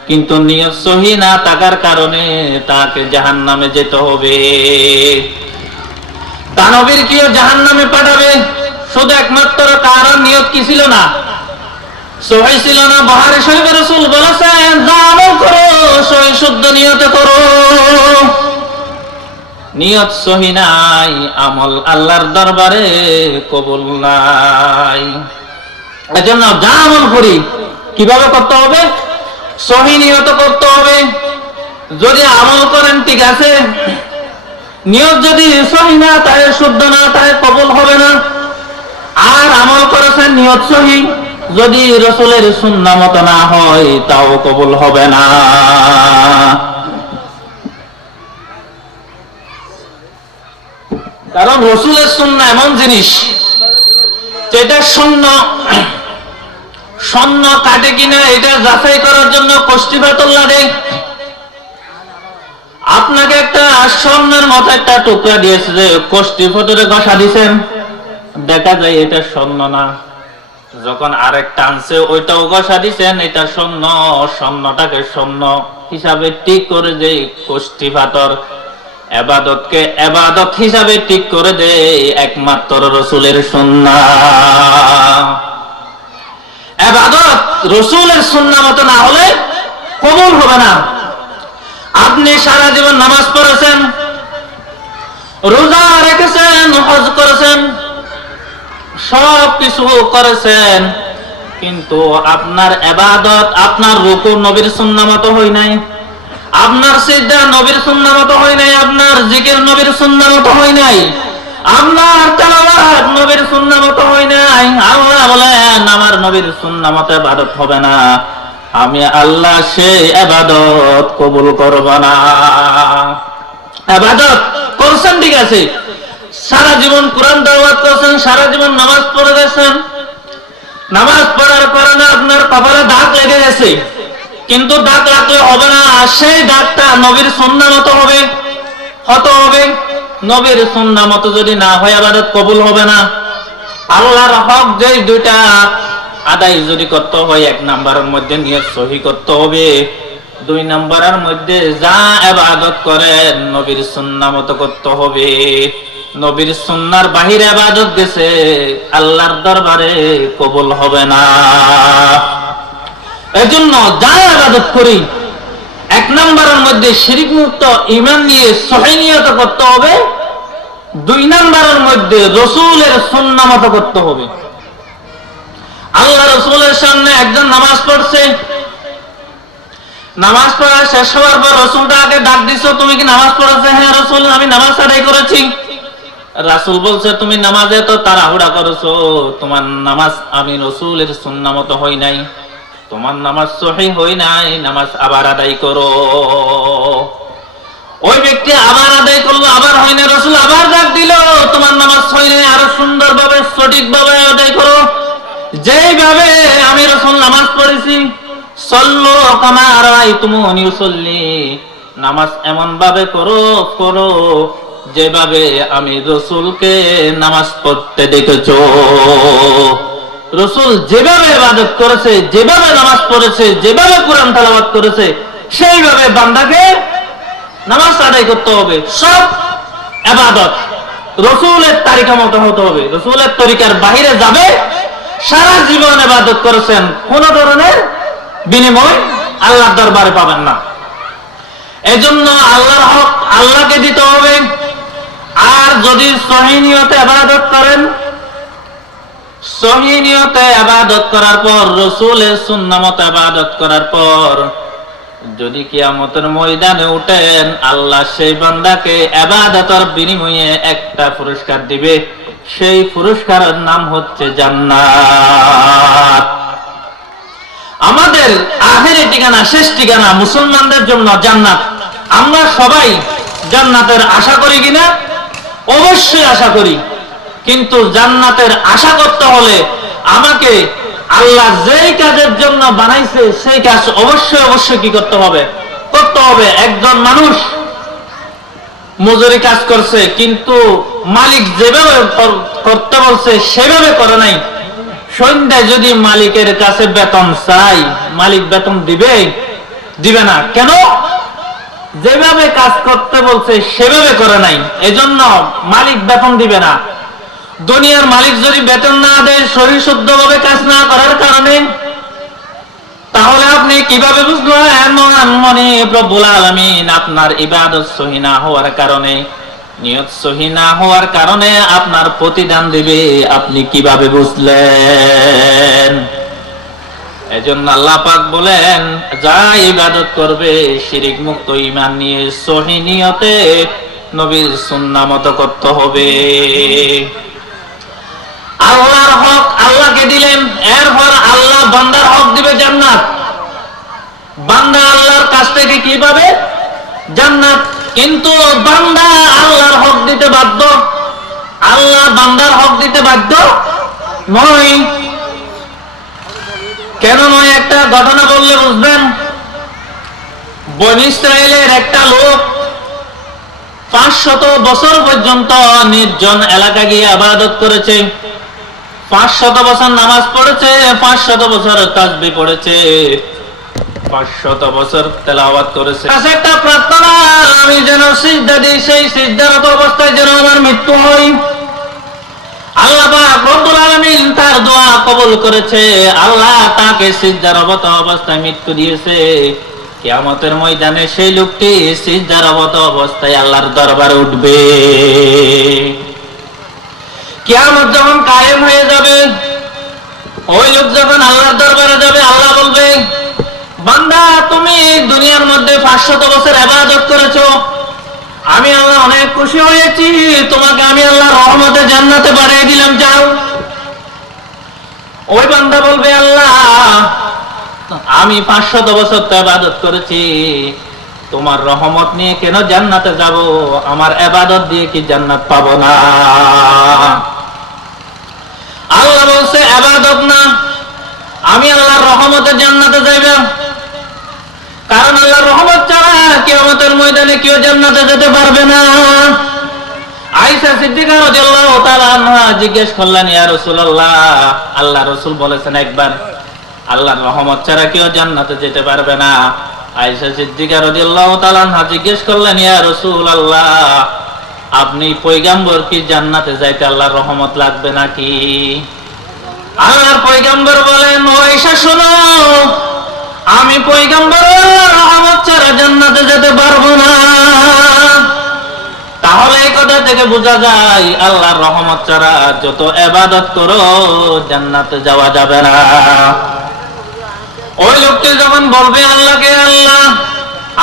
কিন্তু নিয়ত সহি না থাকার কারণে তাকে জাহান্নামে যেতে হবে। দানবীর কি জাহান্নামে পাঠাবে? শুধু একমাত্র কারণ নিয়ত কি ছিল না? সহি ছিল না। বুখারী শরীফে রাসূল বলেছেন, যা আমল করো সহি শুদ্ধ নিয়তে করো। নিয়ত সহি নাই, আমল আল্লাহর দরবারে কবুল নাই। এজন্য যা আমল করি কিভাবে করতে হবে? সহি নিয়ত করতে হবে। যদি আমল করেন ঠিক আছে, নিয়ত যদি সহি না তাহলে শুদ্ধ না তাহলে কবুল হবে না। আর আমল করেছেন নিয়ত সহি, যদি রাসূলের সুন্নাহ মত না হয় তাও কবুল হবে না। কারণ রাসূলের সুন্নাহ এমন জিনিস যেটা স্বর্ণ কাটে কিনা এটা যাচাই করার জন্য কষ্টি পাথর লাগে। আপনাকে একটা স্বর্ণের মতো একটা টুকরা দিয়েছে, যে কষ্টি পাথরে ঘষা দিয়েছেন, দেখা যায় এটা স্বর্ণ না। যখন আরেকটা আনছে ওইটাও ঘষা দিয়েছেন, এটা স্বর্ণ, স্বর্ণটাকে স্বর্ণ হিসাবে ঠিক করে যে কষ্টি পাথর, ইবাদতকে ইবাদত হিসাবে ঠিক করে দেয় একমাত্র রাসূলের সুন্নাহ। ইবাদত রাসূলের সুন্নাহ মতো না হলে কবুল হবে না। আপনি সারা জীবন নামাজ পড়েছেন, রোজা রেখেছেন, হজ করেছেন, সব কিছু করেছেন, কিন্তু আপনার ইবাদত, আপনার রুকু নবীর সুন্নাহ মতো হয় নাই, আপনার সিজদা নবীর সুন্নাহ মতো হয় নাই, আপনার জিকির নবীর সুন্নাহ মতো হয় নাই, আপনার তেলাওয়াত নবীর সুন্নাহ মতো হয় নাই। আল্লাহ বলেন, আমার নবীর সুন্নাহ মতো ইবাদত হবে না, আমি আল্লাহ সেই ইবাদত কবুল করব না। ইবাদত করছেন ঠিক আছে, সারা জীবন কোরআন তেলাওয়াত করেছেন, সারা জীবন নামাজ পড়ে গেছেন, নামাজ পড়ার কারণে আপনার কপালে দাগ লেগে গেছে, কিন্তু দাগ লাগলে হবে না, সেই দাগটা নবীর সুন্নাহ মতো হবে, হতে হবে। নবীর সুন্নাহ মতো যদি না হয় ইবাদত কবুল হবে না। আল্লাহর হক যে দুইটা আদায় যদি করতে হয়, 1 নাম্বারের মধ্যে নিয়ত সহি করতে হবে, 2 নাম্বারের মধ্যে যা ইবাদত করেন নবীর সুন্নাহ মতো করতে হবে। নবীর সুন্নাহর বাহিরে ইবাদত গেছে আল্লাহর দরবারে কবুল হবে না। এজন্য যা ইবাদত করি 1 নাম্বারের মধ্যে শিরক মুক্ত ঈমান নিয়ে সহি নিয়ত করতে হবে, 2 নাম্বারের মধ্যে রাসূলের সুন্নাহ মতো করতে হবে। আল্লাহ রাসূলের সামনে একজন নামাজ পড়ছে, নামাজ পড়া শেষ হওয়ার পর রাসূলটা আগে ডাক দিছো, তুমি কি নামাজ পড়েছো? হ্যাঁ রাসূল, আমি নামাজ আদায় করেছি। রাসূল বলছে, তুমি নামাজে তো তাড়াহুড়া করেছো, তোমার নামাজ আমি রাসূলের সুন্নাহ মতো হয় নাই, তোমার নামাজ সহি হয় নাই, নামাজ আবার আদায় করো। ওই ব্যক্তি আবার আদায় করলো, আবার হয় না, রাসূল আবার ডাক দিল, তোমার নামাজ হয় নাই, আরো সুন্দরভাবে সঠিকভাবে আদায় করো, যেইভাবে আমি রাসূল নামাজ পড়েছি। সাল্লু কামা রাআইতুমুনি উসাল্লি, নামাজ এমন ভাবে করো যেভাবে আমি রাসূলকে নামাজ পড়তে দেখেছো। রাসূল যেভাবে ইবাদত করেছে, যেভাবে নামাজ পড়েছে, যেভাবে কোরআন তেলাওয়াত করেছে, সেইভাবে বান্দাকে নামাজ আদায় করতে হবে। সব ইবাদত রাসূলের তরিকা মতো হতে হবে, রাসূলের তরিকার বাইরে যাবে, সারা জীবন ইবাদত করেছেন, কোন ধরনের বিনিময় আল্লাহর দরবারে পাবেন না। এজন্য আল্লাহর হক আল্লাহকে দিতে হবে। আর যদি সহি নিয়তে ইবাদত করেন, সহি নিয়তে ইবাদত করার পর, রাসূলের সুন্নাহ মতো ইবাদত করার পর, যদি কিয়ামতের ময়দানে উঠেন, আল্লাহ সেই বান্দাকে ইবাদতের বিনিময়ে একটা পুরস্কার দিবে। সেই পুরস্কারের নাম হচ্ছে জান্নাত। আমাদের আখেরি ঠিকানা, শেষ ঠিকানা মুসলমানদের জন্য জান্নাত। আমরা সবাই জান্নাতের আশা করি কিনা? অবশ্যই আশা করি। কিন্তু জান্নাতের আশা করতে হলে আমাকে আল্লাহ যেই কাজের জন্য বানাইছে সেই কাজ অবশ্যই অবশ্যই কি করতে হবে? করতে হবে। একজন মানুষ মজুরি কাজ করছে, কিন্তু মালিক যেভাবে করতে বলছে সেভাবে করে নাই। সন্ধ্যায় যদি মালিকের কাছে বেতন চাই, মালিক বেতন দিবে? দিবে না। কেন? যেভাবে কাজ করতে বলছে সেভাবে করে নাই, এজন্য মালিক বেতন দিবে না। দুনিয়ার মালিক যদি বেতন না দেয় শরীর শুদ্ধভাবে কাজ না করার কারণে, তাহলে আপনি কিভাবে বুঝলেন মনে রব্বুল আলামিন আপনার ইবাদত সহি না হওয়ার কারণে, নিয়ত সহি না হওয়ার কারণে আপনার প্রতিদান দিবে? আপনি কিভাবে বুঝলেন? এজন্য আল্লাহ পাক বলেন, যা ইবাদত করবে শিরিক মুক্ত ঈমান নিয়ে সহি নিয়তে নবীর সুন্নাহ মতো করতে হবে। আল্লাহর হক আল্লাহকে দিলেন, এরপর আল্লাহ বান্দার হক দিবে জান্নাত। বান্দা আল্লাহর কাছ থেকে কি পাবে? জান্নাত। কিন্তু বান্দা আল্লাহর হক দিতে বাধ্য, আল্লাহ বান্দার হক দিতে বাধ্য নয়। কেন নয়? একটা ঘটনা বললে বুঝবেন। বনী ইসরাইলের একটা লোক 500 বছর পর্যন্ত নির্জন এলাকা গিয়ে ইবাদত করেছে, 500 বছর নামাজ পড়েছে, 500 বছর তাসবিহ পড়েছে, 500 বছর তেলাওয়াত করেছে। কাছে একটা প্রার্থনা, আমি যেন সিজদা দিই, সেই সিজদারত অবস্থায় যেন আমার মৃত্যু হয়। আল্লাহ পাক রব্বুল আলামিন তার দোয়া কবুল করেছে। আল্লাহ তাকে সিজদারত অবস্থায় মৃত্যু দিয়েছে। কিয়ামতের ময়দানে সেই লোকটি সিজদারত অবস্থায় আল্লাহর দরবারে উঠবে। কিয়ামত যখন কায়েম হয়ে যাবে, ওই লোক যখন আল্লাহর দরবারে যাবে, আল্লাহ বলবে, বান্দা তুমি দুনিয়ার মধ্যে 500 বছর ইবাদত করেছো, আমি আল্লাহ অনেক খুশি হয়েছি, তোমাকে আমি আল্লাহর রহমতে জান্নাতে বাড়িয়ে দিলাম, যাও। ওই বান্দা বলবে, আল্লাহ আমি 500 বছর তো ইবাদত করেছি, তোমার রহমত নিয়ে কেন জান্নাতে যাব? আমার ইবাদত দিয়ে কি জান্নাত পাবো না? আল্লাহ বলছে, ইবাদত না, আমি আল্লাহর রহমতে জান্নাতে যাইব। কারণ আল্লাহর রহমত ছাড়া কিয়ামতের ময়দানে কেউ জান্নাতে যেতে পারবে না। আয়েশা সিদ্দিকা রাদিয়াল্লাহু তাআলা আনহা জিজ্ঞেস করলেন, ইয়া রাসূলুল্লাহ, আল্লাহ রাসূল বলেছেন একবার আল্লাহর রহমত ছাড়া কেউ জান্নাতে যেতে পারবে না। আয়েশা সিদ্দিকা রাদিয়াল্লাহু তাআলা আনহা জিজ্ঞেস করলেন, ইয়া রাসূলুল্লাহ, আপনি পয়গম্বর কি জান্নাতে যাইতে আল্লাহর রহমত লাগবে নাকি? আল্লাহর পয়গম্বর বলেন, ও আয়েশা শোনো, আমি পয়গম্বরের রহমত ছাড়া জান্নাতে যেতে পারবো না। তাহলে এই কথা থেকে বোঝা যায় আল্লাহর রহমত ছাড়া যত ইবাদত করো জান্নাতে যাওয়া যাবে না। ওই লোকটি যখন বলবে আল্লাহকে, আল্লাহ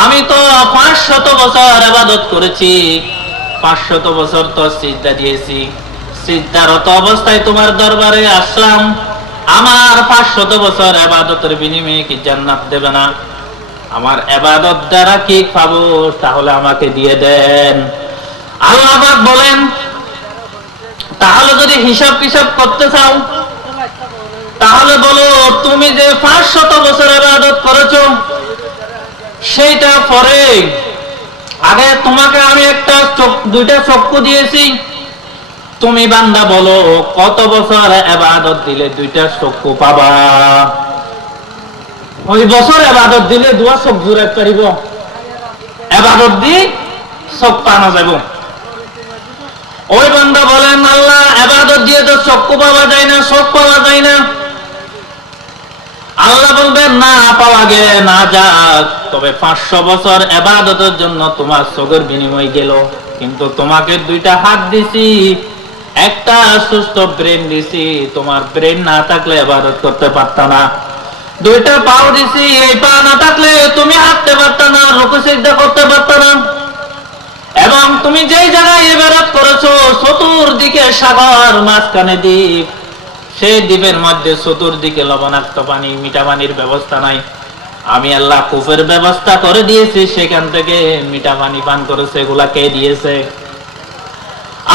আমি তো 500 বছর ইবাদত করেছি, 500 বছর তো সিজদা দিয়েছি, সিজদারত অবস্থায় তোমার দরবারে আসলাম, আমার 500 বছর ইবাদতের বিনিময়ে কি জান্নাত দেবে না? আমার ইবাদত দ্বারা কি পাবো? তাহলে আমাকে দিয়ে দেন। আল্লাহ পাক বলেন, তাহলে যদি হিসাব কিসাব করতে চাও তাহলে বলো, তুমি যে 500 বছর ইবাদত করেছো সেইটা পরে আগে তোমাকে আমি দুইটা চক্ষু দিয়েছি, তুমি বান্দা বলো কত বছর ইবাদত দিলে 2টা চক্ষু পাবা? ওই বছর ইবাদত দিলে 2 চোখ জুড়ে পারিব, ইবাদত দি চোখ পানা যাব। ওই বান্দা বলেন, আল্লাহ ইবাদত দিয়ে তো চক্ষু পাওয়া যায় না, চোখ পাওয়া যায় না। আল্লাহ বলবেন, না পাওয়া গে না যাক, তবে 500 বছর ইবাদতের জন্য তোমার চোখের বিনিময় গেল, কিন্তু তোমাকে 2টা হাত দিছি, একটা সুস্থ ব্রেন দিছি, তোমার ব্রেন না থাকলে ইবাদত করতে পারতা না। 2টা পাও দিছি, এই পা না থাকলে তুমি হাঁটতে সিজদা করতে পারত না। এবং তুমি যেই জায়গায় ইবাদত করেছো চতুর্দিকে সাগর, মাঝখানে দ্বীপ, সেই দ্বীপের মধ্যে চতুর্দিকে লবণাক্ত পানি, মিঠা পানির ব্যবস্থা নাই। আমি আল্লাহ কূপের ব্যবস্থা করে দিয়েছি, সেখান থেকে মিঠা পানি পান করেছে। এগুলা কে দিয়েছে?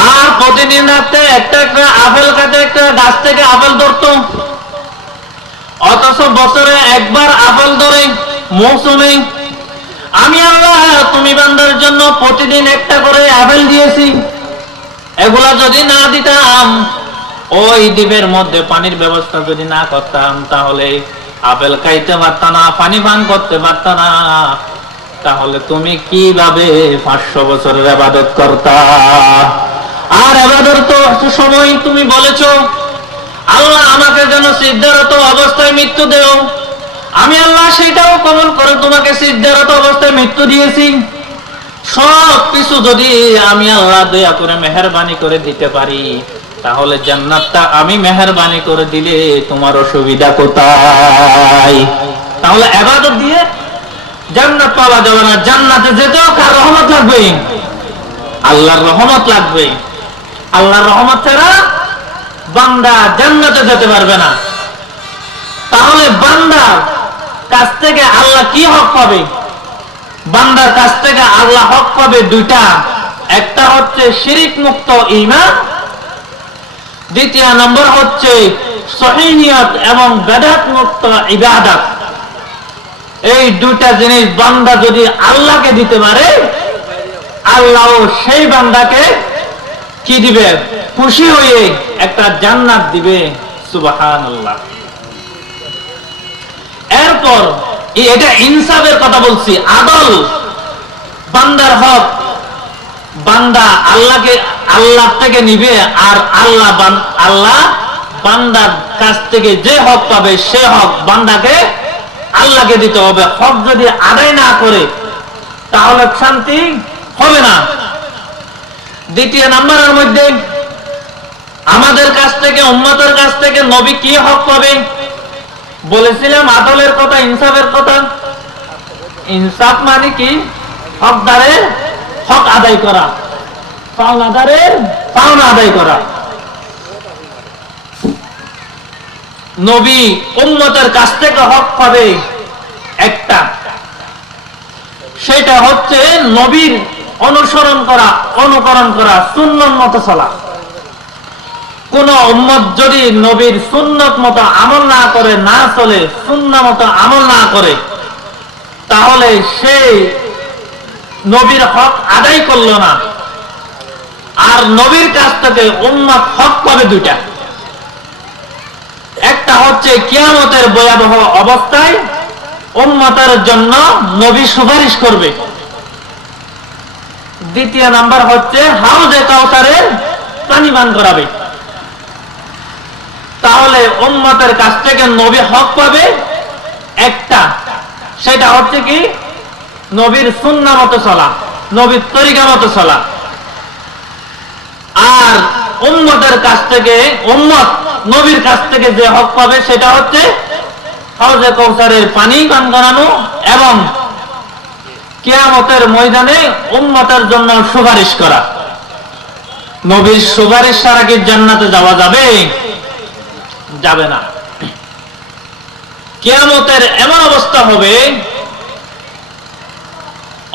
আর প্রতিদিন রাতে একটা একটা আপেল কাটে, একটা গাছ থেকে আপেল ধরতো, অথচ বছরে একবার আপেল ধরে মৌসুমে। আমি আল্লাহ তুমি বান্দার জন্য প্রতিদিন একটা করে আপেল দিয়েছি। এগুলা যদি না দিতাম, ওই দ্বীপের মধ্যে পানির ব্যবস্থা যদি না করতাম, তাহলে আপেল খাইতে পারত না, পানি পান করতে পারত না। তাহলে তুমি কিভাবে 500 বছরের ইবাদত করতা? আর ইবাদত তো সময় তুমি বলেছো আল্লাহ আমাকে যেন সিজদারত অবস্থায় মৃত্যু দেও। আমি আল্লাহ সেটাও কবুল করে তোমাকে সিজদারত অবস্থায় মৃত্যু দিয়েছি। সব কিছু যদি আমি আল্লাহ দয়া করে মেহেরবানি করে দিতে পারি, তাহলে জান্নাতটা আমি মেহেরবানি করে দিলে তোমার অসুবিধা কোথায়? তাহলে ইবাদত দিয়ে জান্নাত পাওয়া যাবে না। জান্নাতে যেতেও কার রহমত লাগবে? আল্লাহর রহমত লাগবে। আল্লাহর রহমত ছাড়া বান্দা জান্নাতে যেতে পারবে না। তাহলে বান্দার কাছ থেকে আল্লাহ কি হক পাবে? বান্দার কাছ থেকে আল্লাহ হক পাবে দুইটা। একটা হচ্ছে শিরিক মুক্ত ঈমান, দ্বিতীয় নম্বর হচ্ছে সহিহ নিয়ত এবং বেদাত মুক্ত ইবাদত। এই দুইটা জিনিস বান্দা যদি আল্লাহকে দিতে পারে, আল্লাহ সেই বান্দাকে কি দিবে? খুশি হয়ে একটা জান্নাত দিবে। সুবহানাল্লাহ। এরপর এটা ইনসাফের কথা বলছি, আদল, বান্দার হক। বান্দা আল্লাহকে আল্লাহ থেকে নিবে, আর আল্লাহ বান্দার কাছ থেকে যে হক পাবে সে হক বান্দাকে আল্লাহকে দিতে হবে। হক যদি আদায় না করে তাহলে শান্তি হবে না। দ্বিতীয় নম্বরের মধ্যে আমাদের কাছ থেকে, উম্মতের কাছ থেকে নবী কি হক পাবে? বলেছিলাম আদলের কথা, ইনসাফের কথা। ইনসাফ মানে কি? হকদারের হক আদায় করা, পাওনাদারের পাওনা আদায় করা। নবী উম্মতের কাছ থেকে হক পাবে একটা, সেটা হচ্ছে নবীর অনুসরণ করা, অনুকরণ করা, সুন্নত মতো চলা। কোন উম্মত যদি নবীর সুন্নত মতো আমল না করে, না চলে, সুন্নাহ মতো আমল না করে, তাহলে সেই নবীর হক আদায় করলো না। আর নবীর কাছ থেকে উম্মত হক পাবে দুইটা। একটা হচ্ছে কিয়ামতের ভয়াবহ অবস্থায় উম্মতের জন্য নবী সুপারিশ করবে। দ্বিতীয় নাম্বার হচ্ছে হাউজে কাউসারের পানি পান করাবে। তাহলে উম্মতের কাছ থেকে নবী হক পাবে একটা, সেটা হচ্ছে কি? নবীর সুন্নাহ মতো চলা, নবীর তরিকা মতো চলা। আর উম্মতের কাছ থেকে, উম্মত নবীর কাছ থেকে যে হক পাবে সেটা হচ্ছে হাউজে কাউসারের পানি পান করানো এবং কিয়ামতের ময়দানে উম্মতের জন্য সুপারিশ করা। নবীর সুপারিশ ছাড়া কি জান্নাতে যাওয়া যাবে? যাবে না। কিয়ামতের এমন অবস্থা হবে,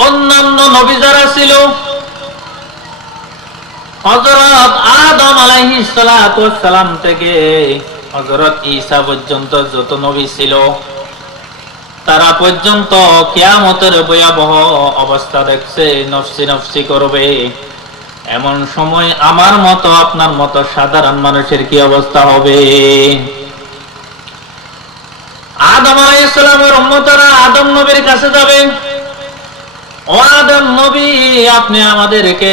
অন্যান্য নবী যারা ছিল, হযরত আদম আলাইহিস সালাতু ওয়াস সালাম থেকে হযরত ঈসা পর্যন্ত যত নবী ছিল, তারা পর্যন্ত কিয়ামতের ভয়াবহ অবস্থা দেখছে, নফসি নফসি করবে। এমন সময় আমার মতো, আপনার মতো সাধারণ মানুষের কি অবস্থা হবে? আদম আলাইহিস সালামের উম্মতরা আদম নবীর কাছে যাবে, ও আদম নবী, আপনি আমাদেরকে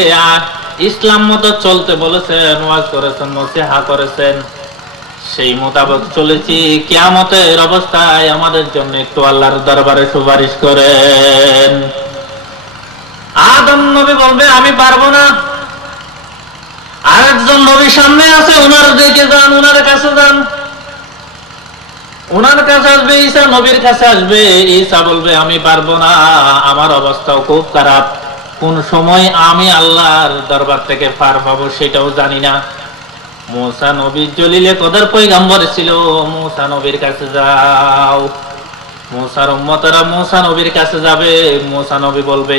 ইসলাম মতো চলতে বলেছেন, ওয়াজ করেছেন, নসিহত করেছেন, সেই মোতাবেক চলেছি। কিয়ামতের অবস্থায় আমাদের জন্য একটু আল্লাহর দরবারে সুপারিশ করেন। আদম নবী বলবে আমি পারবো না। আরেকজন নবী সামনে আছে, ওনার দিকে যান, ওনার কাছে যান। ওনার কাছে আসবে, ঈসা নবীর কাছে আসবে। ঈসা বলবে আমি পারবো না, আমার অবস্থাও খুব খারাপ, কোন সময় আমি আল্লাহর দরবার থেকে পার পাবো সেটাও জানি না। মুসা নবী জলিলে কদর পয়গম্বর ছিল, মুসা নবীর কাছে যাও। মুসার উম্মতরা মুসা নবীর কাছে যাবে। মুসা নবী বলবে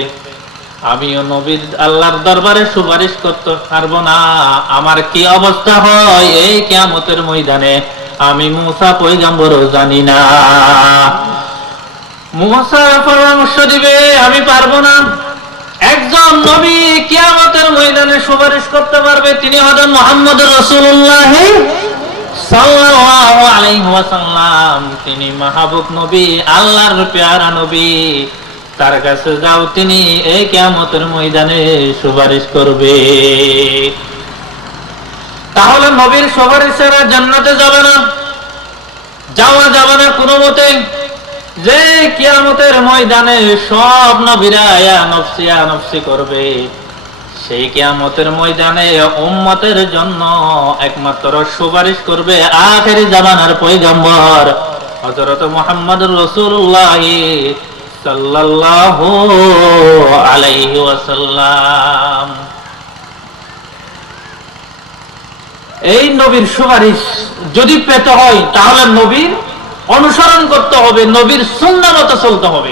আমিও নবীর আল্লাহর দরবারে সুপারিশ করতে পারবো না, আমার কি অবস্থা হয় এই কিয়ামতের ময়দানে আমি মুসা পয়গম্বরও জানি না। মুসা পরামর্শ দিবে আমি পারবো না। একজন নবী কিয়ামতের ময়দানে সুপারিশ করতে পারবে, তিনি হলেন মুহাম্মদুর রাসূলুল্লাহ সাল্লাল্লাহু আলাইহি ওয়াসাল্লাম। তিনি মাহবুব নবী, আল্লাহর পেয়ারা নবী। তার কাছে যাও, তিনি এই কিয়ামতের ময়দানে সুপারিশ করবে। তাহলে নবীর সুপারিশ ছাড়া জান্নাতে যাবে না, যাওয়া যাবে না কোনো মতে। যে কিয়ামতের ময়দানে সব নবীরা ইয়া নফসি করবে, সেই কিয়ামতের ময়দানে উম্মতের জন্য একমাত্র সুপারিশ করবে আখেরি জামানার পয়গম্বর হযরত মুহাম্মদুর রাসূলুল্লাহ সাল্লাল্লাহু আলাইহি ওয়াসাল্লাম। এই নবীর সুপারিশ যদি পেতে হয় তাহলে নবীর অনুসরণ করতে হবে, নবীর সুন্নাহ মতো চলতে হবে,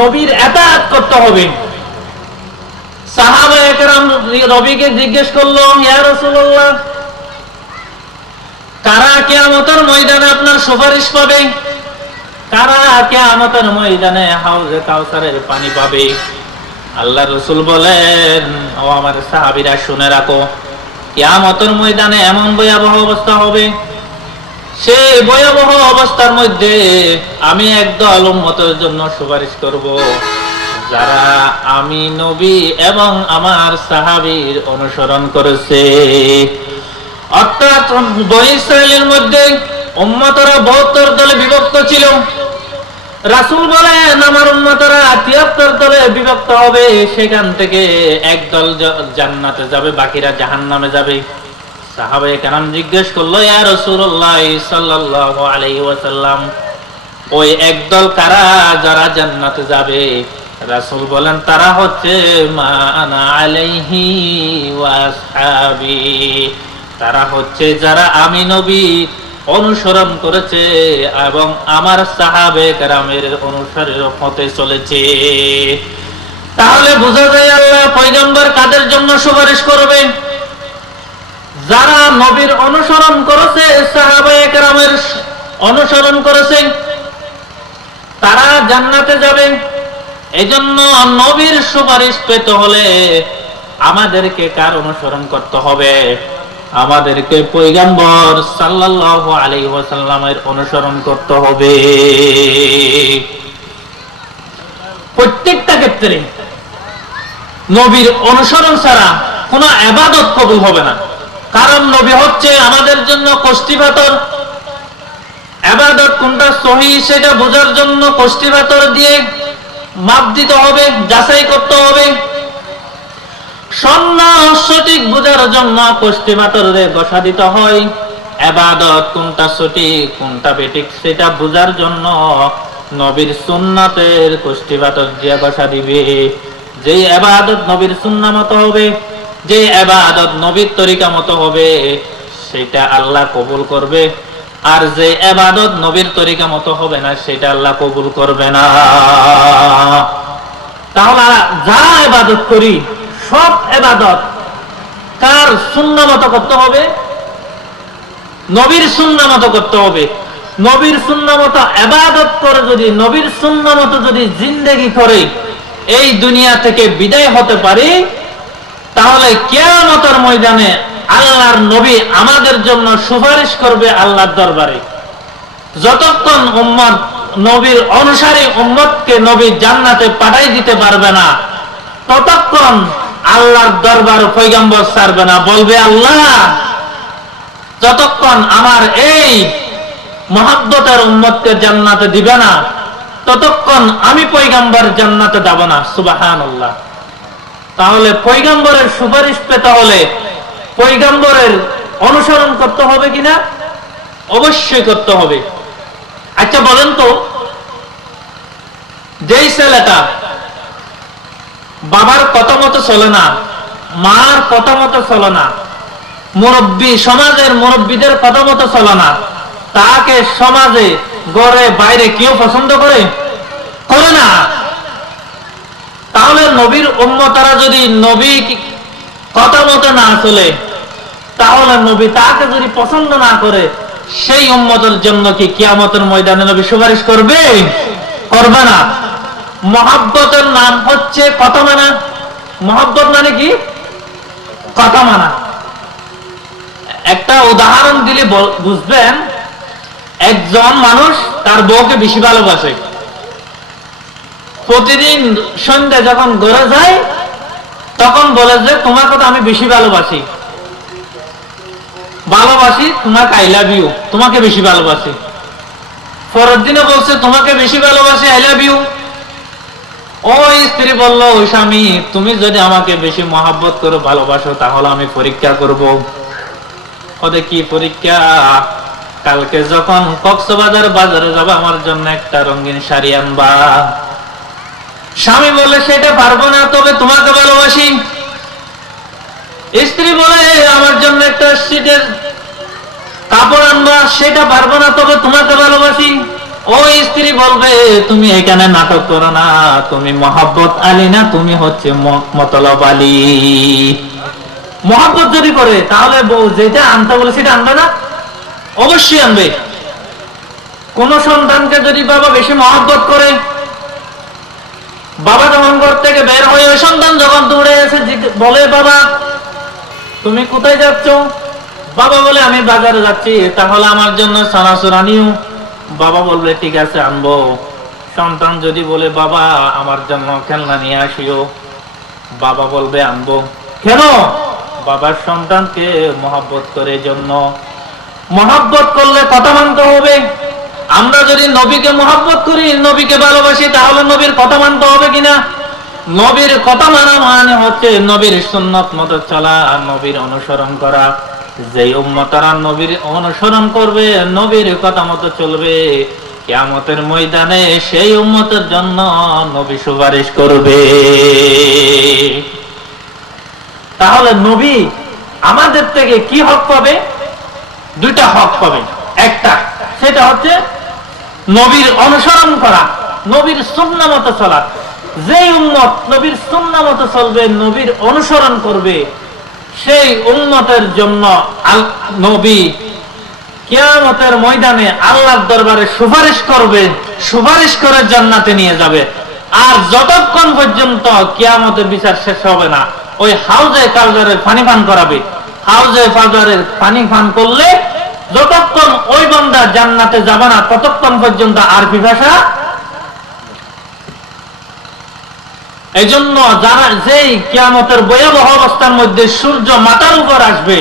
নবীর ইতাআত করতে হবে। সাহাবায়ে কেরাম নবীকে জিজ্ঞেস করলো ইয়া রাসূলুল্লাহ, কারা কিয়ামতের ময়দানে আপনার সুপারিশ পাবে? কারা কিয়ামতের ময়দানে হাউজে কাউসারের পানি পাবে? আল্লাহর রাসূল বলেন, ও আমার সাহাবীরা শুনে রাখো, কিয়ামতের ময়দানে এমন ভয়াবহ অবস্থা হবে, সেই ভয়াবহ অবস্থার মধ্যে আমি একদল উম্মতের জন্য সুপারিশ করব যারা আমি নবী এবং আমার সাহাবীর অনুসরণ করেছে। অর্থাৎ বনী ইসরাইলের মধ্যে উম্মতরা 72 দলে বিভক্ত ছিল। রাসূল বলেন আমার উম্মতরা 73 দলে বিভক্ত হবে, সেখান থেকে একদল জান্নাতে যাবে, বাকিরা জাহান্নামে যাবে। সাহাবায়ে কেরাম জিজ্ঞেস করলো ইয়া রাসূলুল্লাহ সাল্লাল্লাহু আলাইহি ওয়াসাল্লাম, ওই একদল কারা যারা জান্নাতে যাবে? রাসূল বলেন তারা হচ্ছে মা আনা আলাইহি ওয়া আসহাবি, তারা হচ্ছে যারা আমি নবী অনুসরণ করেছে এবং আমার সাহাবে কেরামের অনুসারীর পথে চলেছে। তাহলে বোঝা যায় আল্লাহ পয়গম্বর কাদের জন্য সুপারিশ করবে? যারা নবীর অনুসরণ করেছে, সাহাবায়ে কেরামের অনুসরণ করেছে, তারা জান্নাতে যাবে। এজন্য নবীর সুপারিশ পেতে হলে আমাদেরকে কার অনুসরণ করতে হবে? আমাদেরকে পয়গম্বর সাল্লাল্লাহু আলাইহি ওয়াসাল্লামের অনুসরণ করতে হবে। প্রত্যেকটা ক্ষেত্রে নবীর অনুসরণ ছাড়া কোনো ইবাদত কবুল হবে না। কারণ নবী হচ্ছে আমাদের জন্য কষ্টিপাথর। ইবাদত কোনটা সহিহ সেটা বোঝার জন্য কষ্টিপাথর দিয়ে মাপ দিতে হবে, যাচাই করতে হবে। সঠিক বোঝার জন্য কষ্টিপাথর দিয়ে ঘষা দিতে হয়। ইবাদত কোনটা সঠিক কোনটা বেঠিক সেটা বোঝার জন্য নবীর সুন্নাতের কষ্টিপাথর দিয়ে ঘষা দিবে। যে ইবাদত নবীর সুন্নাহ মতো হবে, যে ইবাদত নবীর তরিকা মতো হবে, সেটা আল্লাহ কবুল করবে। আর যে ইবাদত নবীর তরিকা মতো হবে না, সেটা আল্লাহ কবুল করবে না। তাহলে যা ইবাদত করি সব ইবাদত কার সুন্নাহ মতো করতে হবে? নবীর সুন্নাহ মতো করতে হবে। নবীর সুন্নাহ মতো ইবাদত করে যদি, নবীর সুন্নাহ মতো যদি জিন্দেগি করে এই দুনিয়া থেকে বিদায় হতে পারি, তাহলে কিয়ামতের ময়দানে আল্লাহর নবী আমাদের জন্য সুপারিশ করবে আল্লাহর দরবারে। যতক্ষণ উম্মত নবীর অনুসারী উম্মতকে নবী জান্নাতে পাঠাই দিতে পারবে না, ততক্ষণ আল্লাহর দরবার পয়গম্বর ছাড়বে না। বলবে আল্লাহ যতক্ষণ আমার এই মুহাব্বতের উম্মতকে জান্নাতে দিবে না, ততক্ষণ আমি পয়গম্বর জান্নাতে যাব না। সুবহানাল্লাহ। তাহলে পয়গম্বরের সুপারিশ পেতে হলে পয়গম্বরের অনুসরণ করতে হবে কিনা? অবশ্যই করতে হবে। আচ্ছা বলেন তো, যেই ছেলেটা বাবার কথা মতো চলে না, মার কথা মতো চলে না, মুরব্বী সমাজের মুরব্বীদের কথা মতো চলে না, তাকে সমাজে ঘরে বাইরে কেউ পছন্দ করে? করে না। তাহলে নবীর উম্মতরা যদি নবী কথা মতো না চলে, তাহলে নবী তাকে যদি পছন্দ না করে, সেই উম্মতের জন্য কি কিয়ামতের ময়দানে নবী সুপারিশ করবে? করবে না। মহাব্বতের নাম হচ্ছে কথা মানা। মহাব্বত মানে কি? কথা মানা। একটা উদাহরণ দিলে বুঝবেন। একজন মানুষ তার বউকে বেশি ভালোবাসে, প্রতিদিন সন্ধ্যা যখন ঘরে যায় তখন বলে যে তোমাকে তো আমি বেশি ভালোবাসি, তোমাকে আই লাভ ইউ, তোমাকে বেশি ভালোবাসি। পরের দিনে বলছে তোমাকে বেশি ভালোবাসি, আই লাভ ইউ। ওই স্ত্রী বলল, ওই স্বামী, তুমি যদি আমাকে বেশি মহাব্বত করো, ভালোবাসো, তাহলে আমি পরীক্ষা করব। ওদের কি পরীক্ষা? কালকে যখন কক্সবাজার বাজারে যাবে আমার জন্য একটা রঙিন শাড়ি আনবা। স্বামী বলে সেটা পারবো না, তবে তোমাকে ভালোবাসি। স্ত্রী বলে আমার জন্য একটা শীতের কাপড় আনবা, সেটা পারবো না, তবে তোমাকে ভালোবাসি। ওই স্ত্রী বলবে তুমি এখানে নাটক করো না, তুমি মহাব্বত আলী না, তুমি হচ্ছে মতলব আলী। মহাব্বত যদি করে তাহলে বউ যেটা আনতে বলে সেটা আনবে না? অবশ্যই আনবে। কোন সন্তানকে যদি বাবা বেশি মহাব্বত করে, বাবা যখন ঘর থেকে বের হয়ে ওই সন্তান যখন দৌড়ে এসে বলে বাবা তুমি কোথায় যাচ্ছ? বাবা বলে আমি বাজারে যাচ্ছি, তাহলে আমার জন্য সানাসুর আনিও। বাবা বলবে ঠিক আছে আনবো। সন্তান যদি বলে বাবা আমার জন্য খেলনা নিয়ে আসিও, বাবা বলবে আনবো। কেন? বাবার সন্তানকে মহব্বত করে জন্য। মহব্বত করলে কথা মানতে হবে। আমরা যদি নবীকে মহব্বত করি, নবীকে ভালোবাসি, তাহলে নবীর কথা মানতে হবে কিনা? নবীর কথা মানা মানে হচ্ছে নবীর সুন্নত মতো চলা, নবীর অনুসরণ করা। যে উম্মতরা নবীর অনুসরণ করবে, নবীর কথা মতো চলবে, কিয়ামতের ময়দানে সেই উম্মতের জন্য নবী সুপারিশ করবে। তাহলে নবী আমাদের থেকে কি হক পাবে? দুইটা হক পাবে। একটা, সেটা হচ্ছে নবীর অনুসরণ করা, নবীর সুন্নাহ মতো চলা। যেই উম্মত নবীর সুন্নাহ মতো চলবে, নবীর অনুসরণ করবে, সেই উম্মতের জন্য নবী কিয়ামতের ময়দানে আল্লাহর দরবারে সুপারিশ করবে, সুপারিশ করে জান্নাতে নিয়ে যাবে। আর যতক্ষণ পর্যন্ত কিয়ামতের বিচার শেষ হবে না, ওই হাউজে কাউসারের পানি পান করাবে। হাউজে কাউসারের পানি পান করলে যতক্ষণ ওই বান্দা জান্নাতে যাবে না, ততক্ষণ পর্যন্ত আর পিপাসা। এই জন্য যারা যেই কিয়ামতের ভয়াবহ অবস্থার মধ্যে সূর্য মাথার উপর আসবে,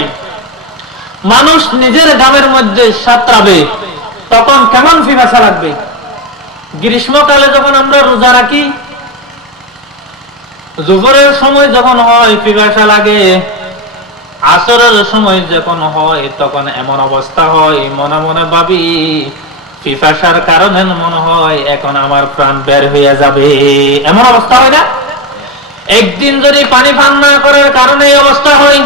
মানুষ নিজের ঘামের মধ্যে সাঁতরাবে, তখন কেমন পিপাসা লাগবে? গ্রীষ্মকালে যখন আমরা রোজা রাখি, জোহরের সময় যখন হয় পিপাসা লাগে, আসরের সময় যখন হয় তখন এমন অবস্থা হয়, মনে মনে ভাবি পিপাসার কারণে মনে হয় এখন আমার প্রাণ বের হয়ে যাবে। এমন অবস্থা হয় না? একদিন যদি পানি পান না করার কারণে এই অবস্থা হয়,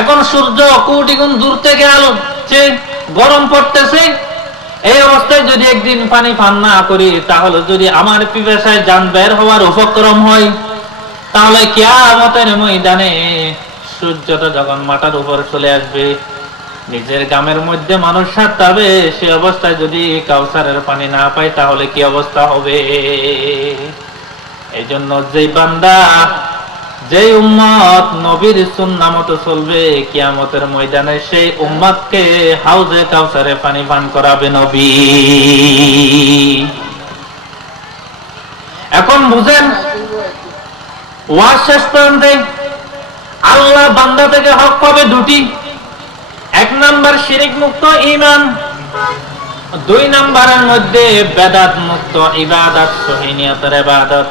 এখন সূর্য কোটি গুণ দূর থেকে আলোচ্ছে, গরম পড়তেছে, এই অবস্থায় যদি একদিন পানি পান না করি, তাহলে যদি আমার পিপাসায় জান বের হওয়ার উপক্রম হয়, তাহলে কিয়ামতের ময়দানে সূর্যটা যখন মাথার উপর চলে আসবে, নিজের গ্রামের মধ্যে মানুষ সাঁতরাবে, সে অবস্থায় যদি কাউসারের পানি না পায়, তাহলে কি অবস্থা হবে? এই জন্য যেই বান্দা, যেই উম্মত নবীর সুন্নাহ মতো চলবে, কিয়ামতের ময়দানে সেই উম্মতকে হাউজে কাউসারে পানি পান করাবে নবী। এখন বুঝেন, ওয়াজ শেষ পর্যন্ত আল্লাহ বান্দা থেকে হক পাবে দুটি। এক নাম্বার শিরিক মুক্ত ঈমান, দুই নাম্বারের মধ্যে বেদাত মুক্ত ইবাদত, সহিনিয়তের ইবাদত।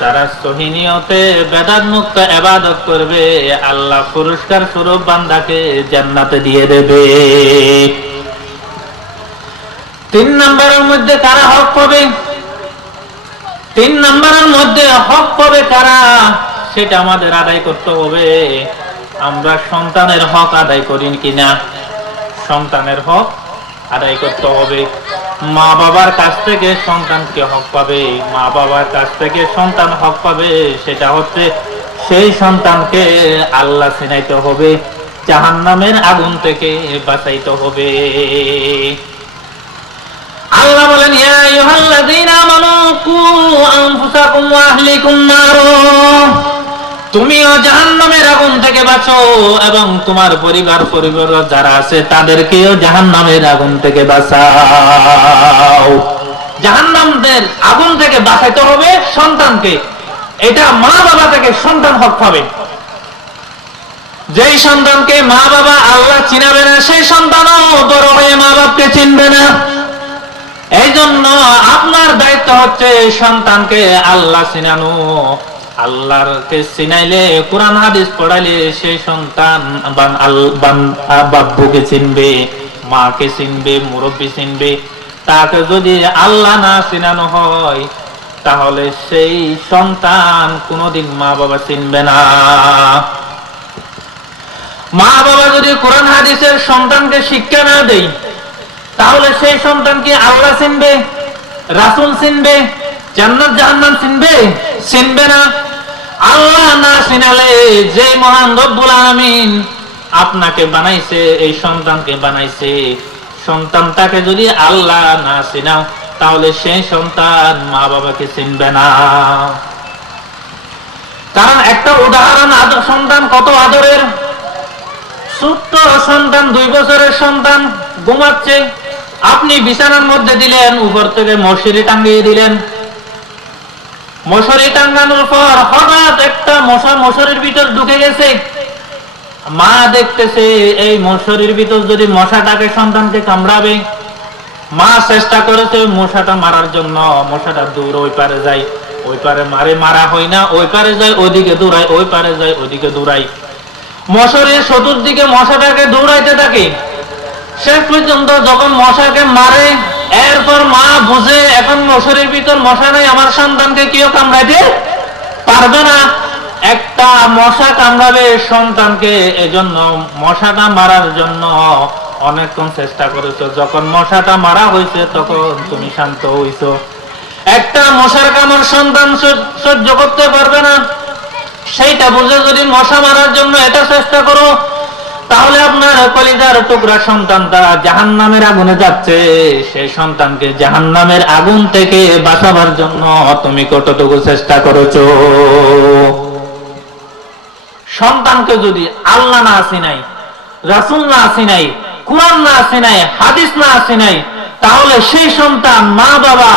যারা সহিনিয়তে বেদাত মুক্ত ইবাদত করবে, আল্লাহ পুরস্কার স্বরূপ বান্দাকে জান্নাতে দিয়ে দেবে। তিন নম্বরের মধ্যে কারা হক পাবে? তিন নম্বরের মধ্যে হক পাবে কারা, সেটা আমাদের আদায় করতে হবে। আমরা সন্তানের হক আদায় করি কিনা? সন্তানের হক আদায় করতে হবে। মা বাবার কাছ থেকে সন্তান কি হক পাবে? মা বাবার কাছ থেকে সন্তান হক পাবে, সেটা হচ্ছে সেই সন্তানকে আল্লাহ চিনাইতে হবে, জাহান্নামের আগুন থেকে বাঁচাইতে হবে। আল্লাহ বলেন, ইয়া আইয়ুহাল্লাযীনা আমানু কু আনফুসাকুম ওয়া আহলিকুম নার, তুমিও জাহান্নামের আগুন থেকে বাঁচো এবং তোমার পরিবার যারা আছে তাদেরকেও জাহান্নামের আগুন থেকে বাঁচাও। জাহান্নামের আগুন থেকে বাঁচাইতে হবে সন্তানকে। এটা মা বাবা থেকে সন্তান হক পাবে। যেই সন্তানকে মা বাবা আল্লাহ চিনাবে না, সেই সন্তানও বড় হয়ে মা বাপকে চিনবে না। এই জন্য আপনার দায়িত্ব হচ্ছে সন্তানকে আল্লাহ চিনানো। আল্লাহকে চিনাইলে, কোরআন হাদিস পড়াইলে সেই সন্তান বাব্বুকে চিনবে, মাকে চিনবে, মুরব্বী চিনবে। তাকে যদি আল্লাহ না চিনানো হয় তাহলে সেই সন্তান কোনোদিন মা বাবা চিনবে না। মা বাবা যদি কোরআন হাদিসের সন্তানকে শিক্ষা না দেয় তাহলে সেই সন্তান কি আল্লাহ চিনবে, রাসূল চিনবে, জান্নাত জাহান্নাম চিনবে? চিনবে না। আল্লাহ না চিনালে, যে মহান রব্বুল আলামিন আপনাকে বানাইছে, এই সন্তানকে বানাইছে, সন্তানটাকে যদি আল্লাহ না চিনাও তাহলে সেই সন্তান মা বাবাকে চিনবে না। কারণ একটা উদাহরণ, সন্তান কত আদরের। ছোট্ট সন্তান, 2 বছরের সন্তান ঘুমাচ্ছে, আপনি বিছানার মধ্যে দিলেন, উপর থেকে মশারি টাঙিয়ে দিলেন। মশারি টাঙানোর পর হঠাৎ একটা মশা মশারির ভিতর ঢুকে গেছে। মা দেখতেছে এই মশারির ভিতর যদি মশাটাকে সন্তানকে কামড়াবে। মা চেষ্টা করেছে মশাটা মারার জন্য, মশাটা দূর ওই পারে যায়, ওই পারে মারে, মারা হয় না, ওই পারে যায়, ওইদিকে দৌড়ায়, ওই পারে যায়, ওইদিকে দৌড়ায়। মশারির চতুর্দিকে মশাটাকে দৌড়াইতে থাকে। শেষ পর্যন্ত যখন মশাকে মারে, এরপর মা বুঝে এখন মশারির ভিতর মশা নাই, আমার সন্তানকে কেউ কামড়াইতে পারবে না। একটা মশা কামড়াবে সন্তানকে, এজন্য মশাটা মারার জন্য অনেকক্ষণ চেষ্টা করেছো। যখন মশাটা মারা হয়েছে তখন তুমি শান্ত হইছো। একটা মশার কামড় সন্তান সহ্য করতে পারবে না, সেইটা বুঝে যদি মশা মারার জন্য এটা চেষ্টা করো তাহলে আপনার কলিজার টুকরা সন্তানটা জাহান্নামের আগুনে যাচ্ছে। সেই সন্তানকে জাহান্নামের আগুন থেকে বাঁচাবার জন্য তুমি কতটুকু চেষ্টা করেছো? সন্তানকে যদি আল্লাহ না চিনাই, রাসূল না চিনাই, কুরআন না চিনাই, হাদিস না চিনাই, তাহলে সেই সন্তান মা বাবা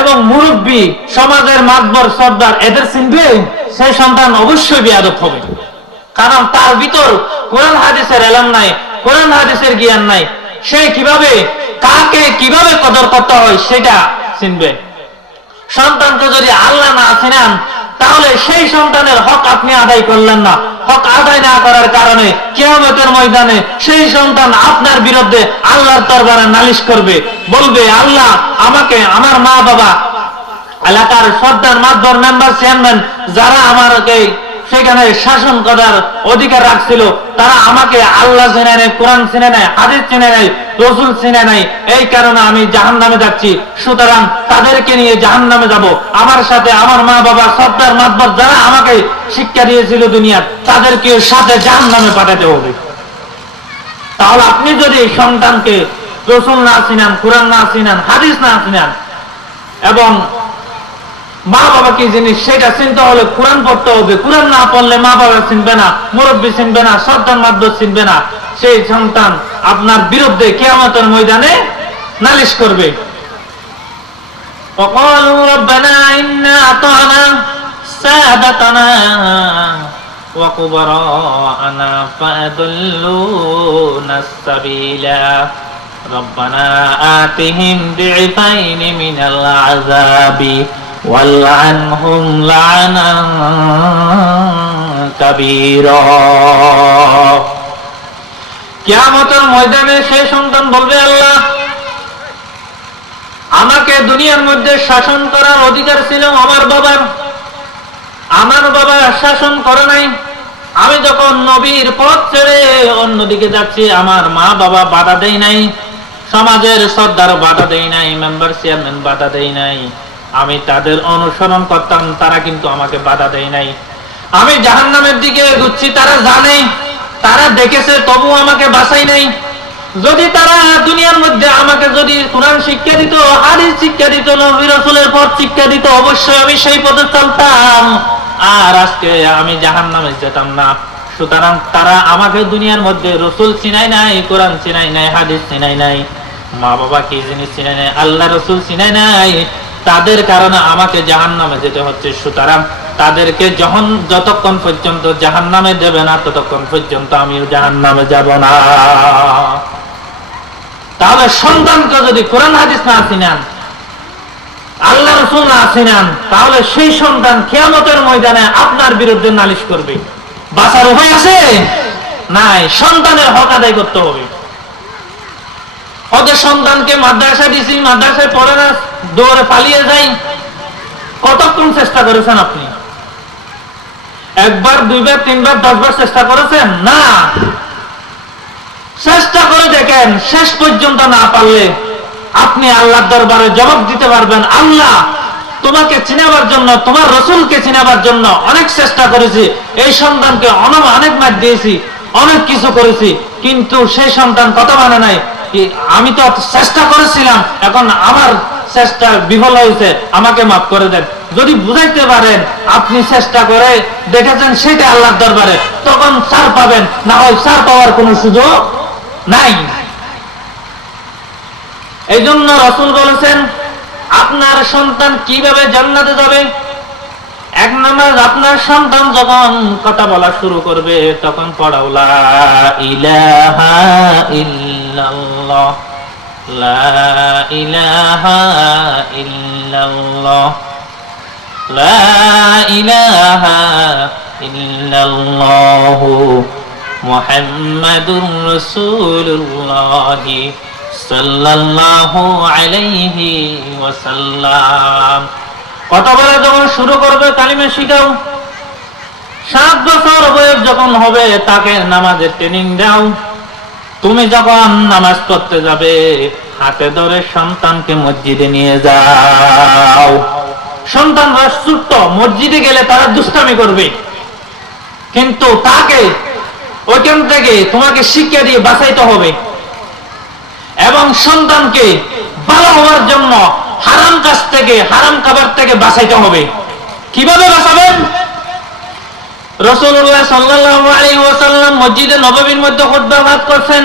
এবং মুরব্বী, সমাজের মাতবর সর্দার এদের চিনবে? সেই সন্তান অবশ্যই বেয়াদব হবে। কারণ তার ভিতর কোরআন হাদিসের ইলম নাই, কোরআন হাদিসের জ্ঞান নাই। সে কিভাবে কাকে কিভাবে কদর করতে হয় সেটা চিনবে। সন্তানকে যদি আল্লাহ না চিনান তাহলে সেই সন্তানের হক আপনি আদায় করলেন না। হক আদায় না করার কারণে কিয়ামতের ময়দানে সেই সন্তান আপনার বিরুদ্ধে আল্লাহর দরবারে নালিশ করবে, বলবে আল্লাহ আমাকে, আমার মা বাবা, এলাকার সর্দার, মাতবর, মেম্বার, চেয়ারম্যান যারা আমাকে সেখানে শাসন করার অধিকার রাখছিল, তারা আমাকে আল্লাহ চিনে নাই, কোরআন চিনে নাই, হাদিস চিনে নাই, রাসূল চিনে নাই, এই কারণে আমি জাহান্নামে যাচ্ছি। সুতরাং তাদেরকে নিয়ে জাহান্নামে যাব। আমার সাথে আমার মা বাবা, সর্দার, মাতবর যারা আমাকে শিক্ষা দিয়েছিল দুনিয়ার, তাদেরকে সাথে জাহান্নামে পাঠাতে হবে। তাহলে আপনি যদি সন্তানকে রাসূল না চিনেন, কোরআন না চিনেন, হাদিস না চিনেন এবং মা বাবা কি জিনিস সেটা চিনতে হলে কোরআন পড়তে হবে। কোরআন না পড়লে মা বাবা চিনবে না, মুরব্বী চিনবে না, সন্তান মাতবর চিনবে না। সেই সন্তান আপনার বিরুদ্ধে কিয়ামতের ময়দানে নালিশ করবে। وقالوا ربنا إنا أطعنا سادتنا وكبراءنا فأضلونا السبيلا ربنا آتهم ضعفين من العذاب والعنهم لعنا كبيرا। কিয়ামতের ময়দানে সেই সন্তান বলবে আল্লাহ আমাকে দুনিয়ার মধ্যে শাসন করার অধিকার ছিল আমার বাবার। আমার বাবা শাসন করে নাই। আমি যখন নবীর পথ ছেড়ে অন্যদিকে যাচ্ছি, আমার মা বাবা বাধা দেয় নাই, সমাজের সর্দার বাধা দেয় নাই, মেম্বার চেয়ারম্যান বাধা দেয় নাই। আমি তাদের অনুসরণ করতাম, তারা কিন্তু আমাকে বাধা দেয় নাই। আমি জাহান্নামের দিকে এগুচ্ছি, তারা জানে, তারা দেখেছে, তবু আমাকে বাঁচাই নাই। যদি তারা দুনিয়ার মধ্যে আমাকে যদি কোরআন শিক্ষা দিত, হাদিস শিক্ষা দিত, নবী রাসূলের পথ শিক্ষা দিত, অবশ্যই আমি সেই পথে চলতাম, আর আজকে আমি জাহান্নামে যেতাম না। সুতরাং তারা আমাকে দুনিয়ার মধ্যে রাসূল চিনাই নাই, কোরআন চিনাই নাই, হাদিস চিনাই নাই, মা বাবা কি জিনিস চিনাই নাই, আল্লাহ রাসূল চিনাই নাই, তাদের কারণে আমাকে জাহান্নামে যেতে হচ্ছে। সুতরাং তাদেরকে যতক্ষণ পর্যন্ত জাহান্নামে দেবে না, ততক্ষণ পর্যন্ত আমিও জাহান্নামে যাব না। তাহলে সন্তানকে যদি কোরআন হাদিস না চিনান, আল্লাহ রাসূল না চিনান, তাহলে সেই সন্তান কিয়ামতের ময়দানে আপনার বিরুদ্ধে নালিশ করবে। বাঁচার উপায় আছে? নাই। সন্তানের হক আদায় করতে হবে। ওদের সন্তানকে মাদ্রাসা দিছি, মাদ্রাসায় পড়ে না, দৌড়ে পালিয়ে যাই, কতক্ষণ চেষ্টা করেছেন আপনি? একবার, দুইবার, তিনবার, 10 বার চেষ্টা করেছেন? না। চেষ্টা করে দেখেন, শেষ পর্যন্ত না পারলে আপনি আল্লাহর দরবারে জবাব দিতে পারবেন, আল্লাহ তোমাকে চিনাবার জন্য, তোমার রাসূলকে চিনাবার জন্য অনেক চেষ্টা করেছি, এই সন্তানকে অনেক মার দিয়েছি, অনেক কিছু করেছি, কিন্তু সেই সন্তান কথা মানে নাই। আমি তো চেষ্টা করেছিলাম, এখন আমার চেষ্টা বিফল হয়েছে, আমাকে মাফ করে দেন। যদি বুঝাইতে পারেন আপনি চেষ্টা করে দেখেছেন সেটা আল্লাহর দরবারে, তখন ছাড় পাবেন, না হয় ছাড় পাওয়ার কোনো সুযোগ নাই। এই জন্য রাসূল বলেছেন, আপনার সন্তান কিভাবে জান্নাতে যাবে? 1 নাম্বার, আপনার সন্তান যখন কথা বলা শুরু করবে তখন পড়াও লা ইলাহা ইল্লাল্লাহ, লা ইলাহা ইল্লাল্লাহ, লা ইলাহা ইল্লাল্লাহ মুহাম্মাদুর রাসূলুল্লাহ সাল্লাল্লাহু আলাইহি ওয়াসাল্লাম। কথা বলা যখন শুরু করবে কালিমা শিখাও। 7 বছর বয়স যখন হবে তাকে নামাজের ট্রেনিং দাও। তুমি যখন নামাজ পড়তে যাবে হাতে ধরে সন্তানকে মসজিদে নিয়ে যাও। সন্তানরা ছোট্ট, মসজিদে গেলে তারা দুষ্টামি করবে, কিন্তু তাকে ওইখান থেকে তোমাকে শিক্ষা দিয়ে বাঁচাইতে হবে। এবং সন্তানকে ভালো হওয়ার জন্য হারাম কাজ থেকে, হারাম খাবার থেকে বাঁচাইতে হবে। কিভাবে বাঁচাবেন? রাসূলুল্লাহ সাল্লাল্লাহু আলাইহি ওয়াসাল্লাম মসজিদে নববীর মধ্যে খুতবা পাঠ করছেন।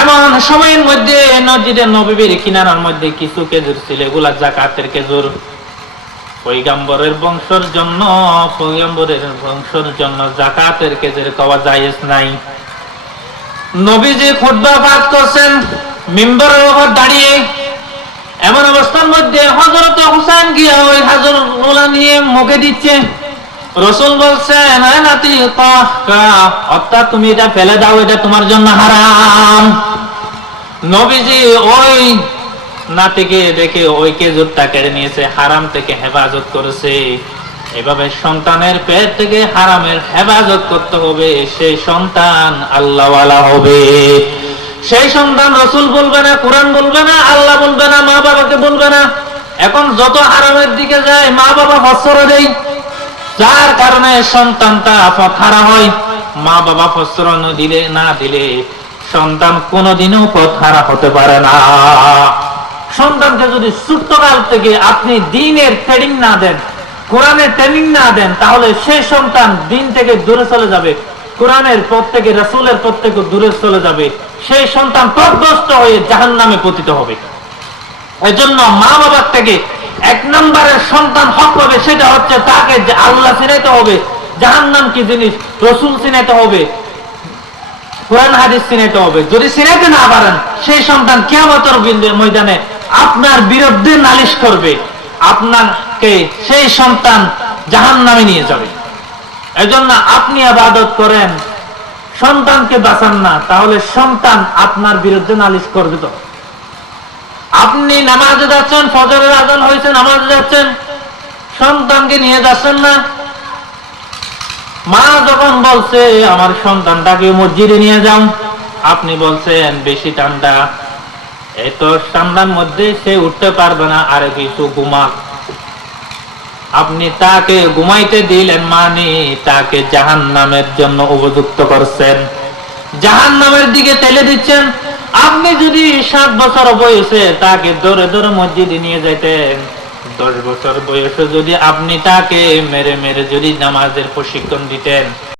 এমন সময়ের মধ্যে মসজিদে নববীর কিনারার মধ্যে কিছু খেজুর ছিল, এগুলা যাকাতের খেজুর। পয়গম্বরের বংশের জন্য যাকাতের খেজুর খাওয়া জায়েজ নাই। নবীজি খুতবা পাঠ করছেন মিম্বরের উপর দাঁড়িয়ে। এমন অবস্থার মধ্যে হযরত হুসাইন গিয়া ওই খেজুরগুলা নিয়ে মুখে দিচ্ছে। রাসূল বলছেন, হে নাতি, অর্থাৎ তুমি এটা ফেলে দাও, এটা তোমার জন্য হারাম। নবীজি ওই নাতিকে দেখে ওই খেজুরটা কেড়ে নিয়েছে, হারাম থেকে হেফাজত করেছে। এভাবে সন্তানের পেট থেকে হারামের হেফাজত করতে হবে। সেই সন্তান আল্লাহওয়ালা হবে। সেই সন্তান রাসূল বলবে না, কোরআন বলবে না, আল্লাহ বলবে না, মা বাবাকে বলবে না। এখন যত হারামের দিকে যায় মা বাবা ফসরে দেয়, যার কারণে সন্তানটা পথহারা হয়। মা বাবা ফসর না দিলে সন্তান কোনোদিনও পথহারা হতে পারে না। সন্তানকে যদি ছোট্টকাল থেকে আপনি দ্বীনের ট্রেনিং না দেন, কোরআনের ট্রেনিং না দেন, তাহলে সেই সন্তান দ্বীন থেকে দূরে চলে যাবে, কোরআনের পথ থেকে, রাসূলের পথ থেকে দূরে চলে যাবে। সেই সন্তান পথভ্রষ্ট হয়ে জাহান্নামে পতিত হবে। এজন্য মা বাবার থেকে 1 নম্বরের সন্তান হক পাবে, সেটা হচ্ছে তাকে আল্লাহ চিনাইতে হবে, জাহান্নাম কি জিনিস রাসূল চিনাইতে হবে, কোরআন হাদিস চিনাইতে হবে। যদি চিনাইতে না পারেন, সেই সন্তান কিয়ামতের ময়দানে আপনার বিরুদ্ধে নালিশ করবে, আপনাকে সেই সন্তান জাহান্নামে নিয়ে যাবে। এজন্য আপনি ইবাদত করেন, সন্তানকে বাঁচান না, তাহলে সন্তান আপনার বিরুদ্ধে নালিশ করবে। তো আপনি নামাজে যাচ্ছেন, ফজরের আজান হয়েছে, নামাজে যাচ্ছেন, সন্তানকে নিয়ে যাচ্ছেন না। মা যখন বলছে আমার সন্তানটাকে মসজিদে নিয়ে যাও, আপনি বলছেন বেশি ঠান্ডা, এই তো ঠান্ডার মধ্যে সে উঠতে পারবে না, আর কিছু ঘুমা। আপনি তাকে ঘুমাইতে দিলেন, মানে তাকে জাহান্নামের জন্য উপযুক্ত করছেন, জাহান্নামের দিকে ঠেলে দিচ্ছেন। আপনি যদি 7 বছর বয়সে তাকে ধরে ধরে মসজিদে নিয়ে যেতেন, 10 বছর বয়সে যদি আপনি তাকে মেরে মেরে যদি নামাজের প্রশিক্ষণ দিতেন,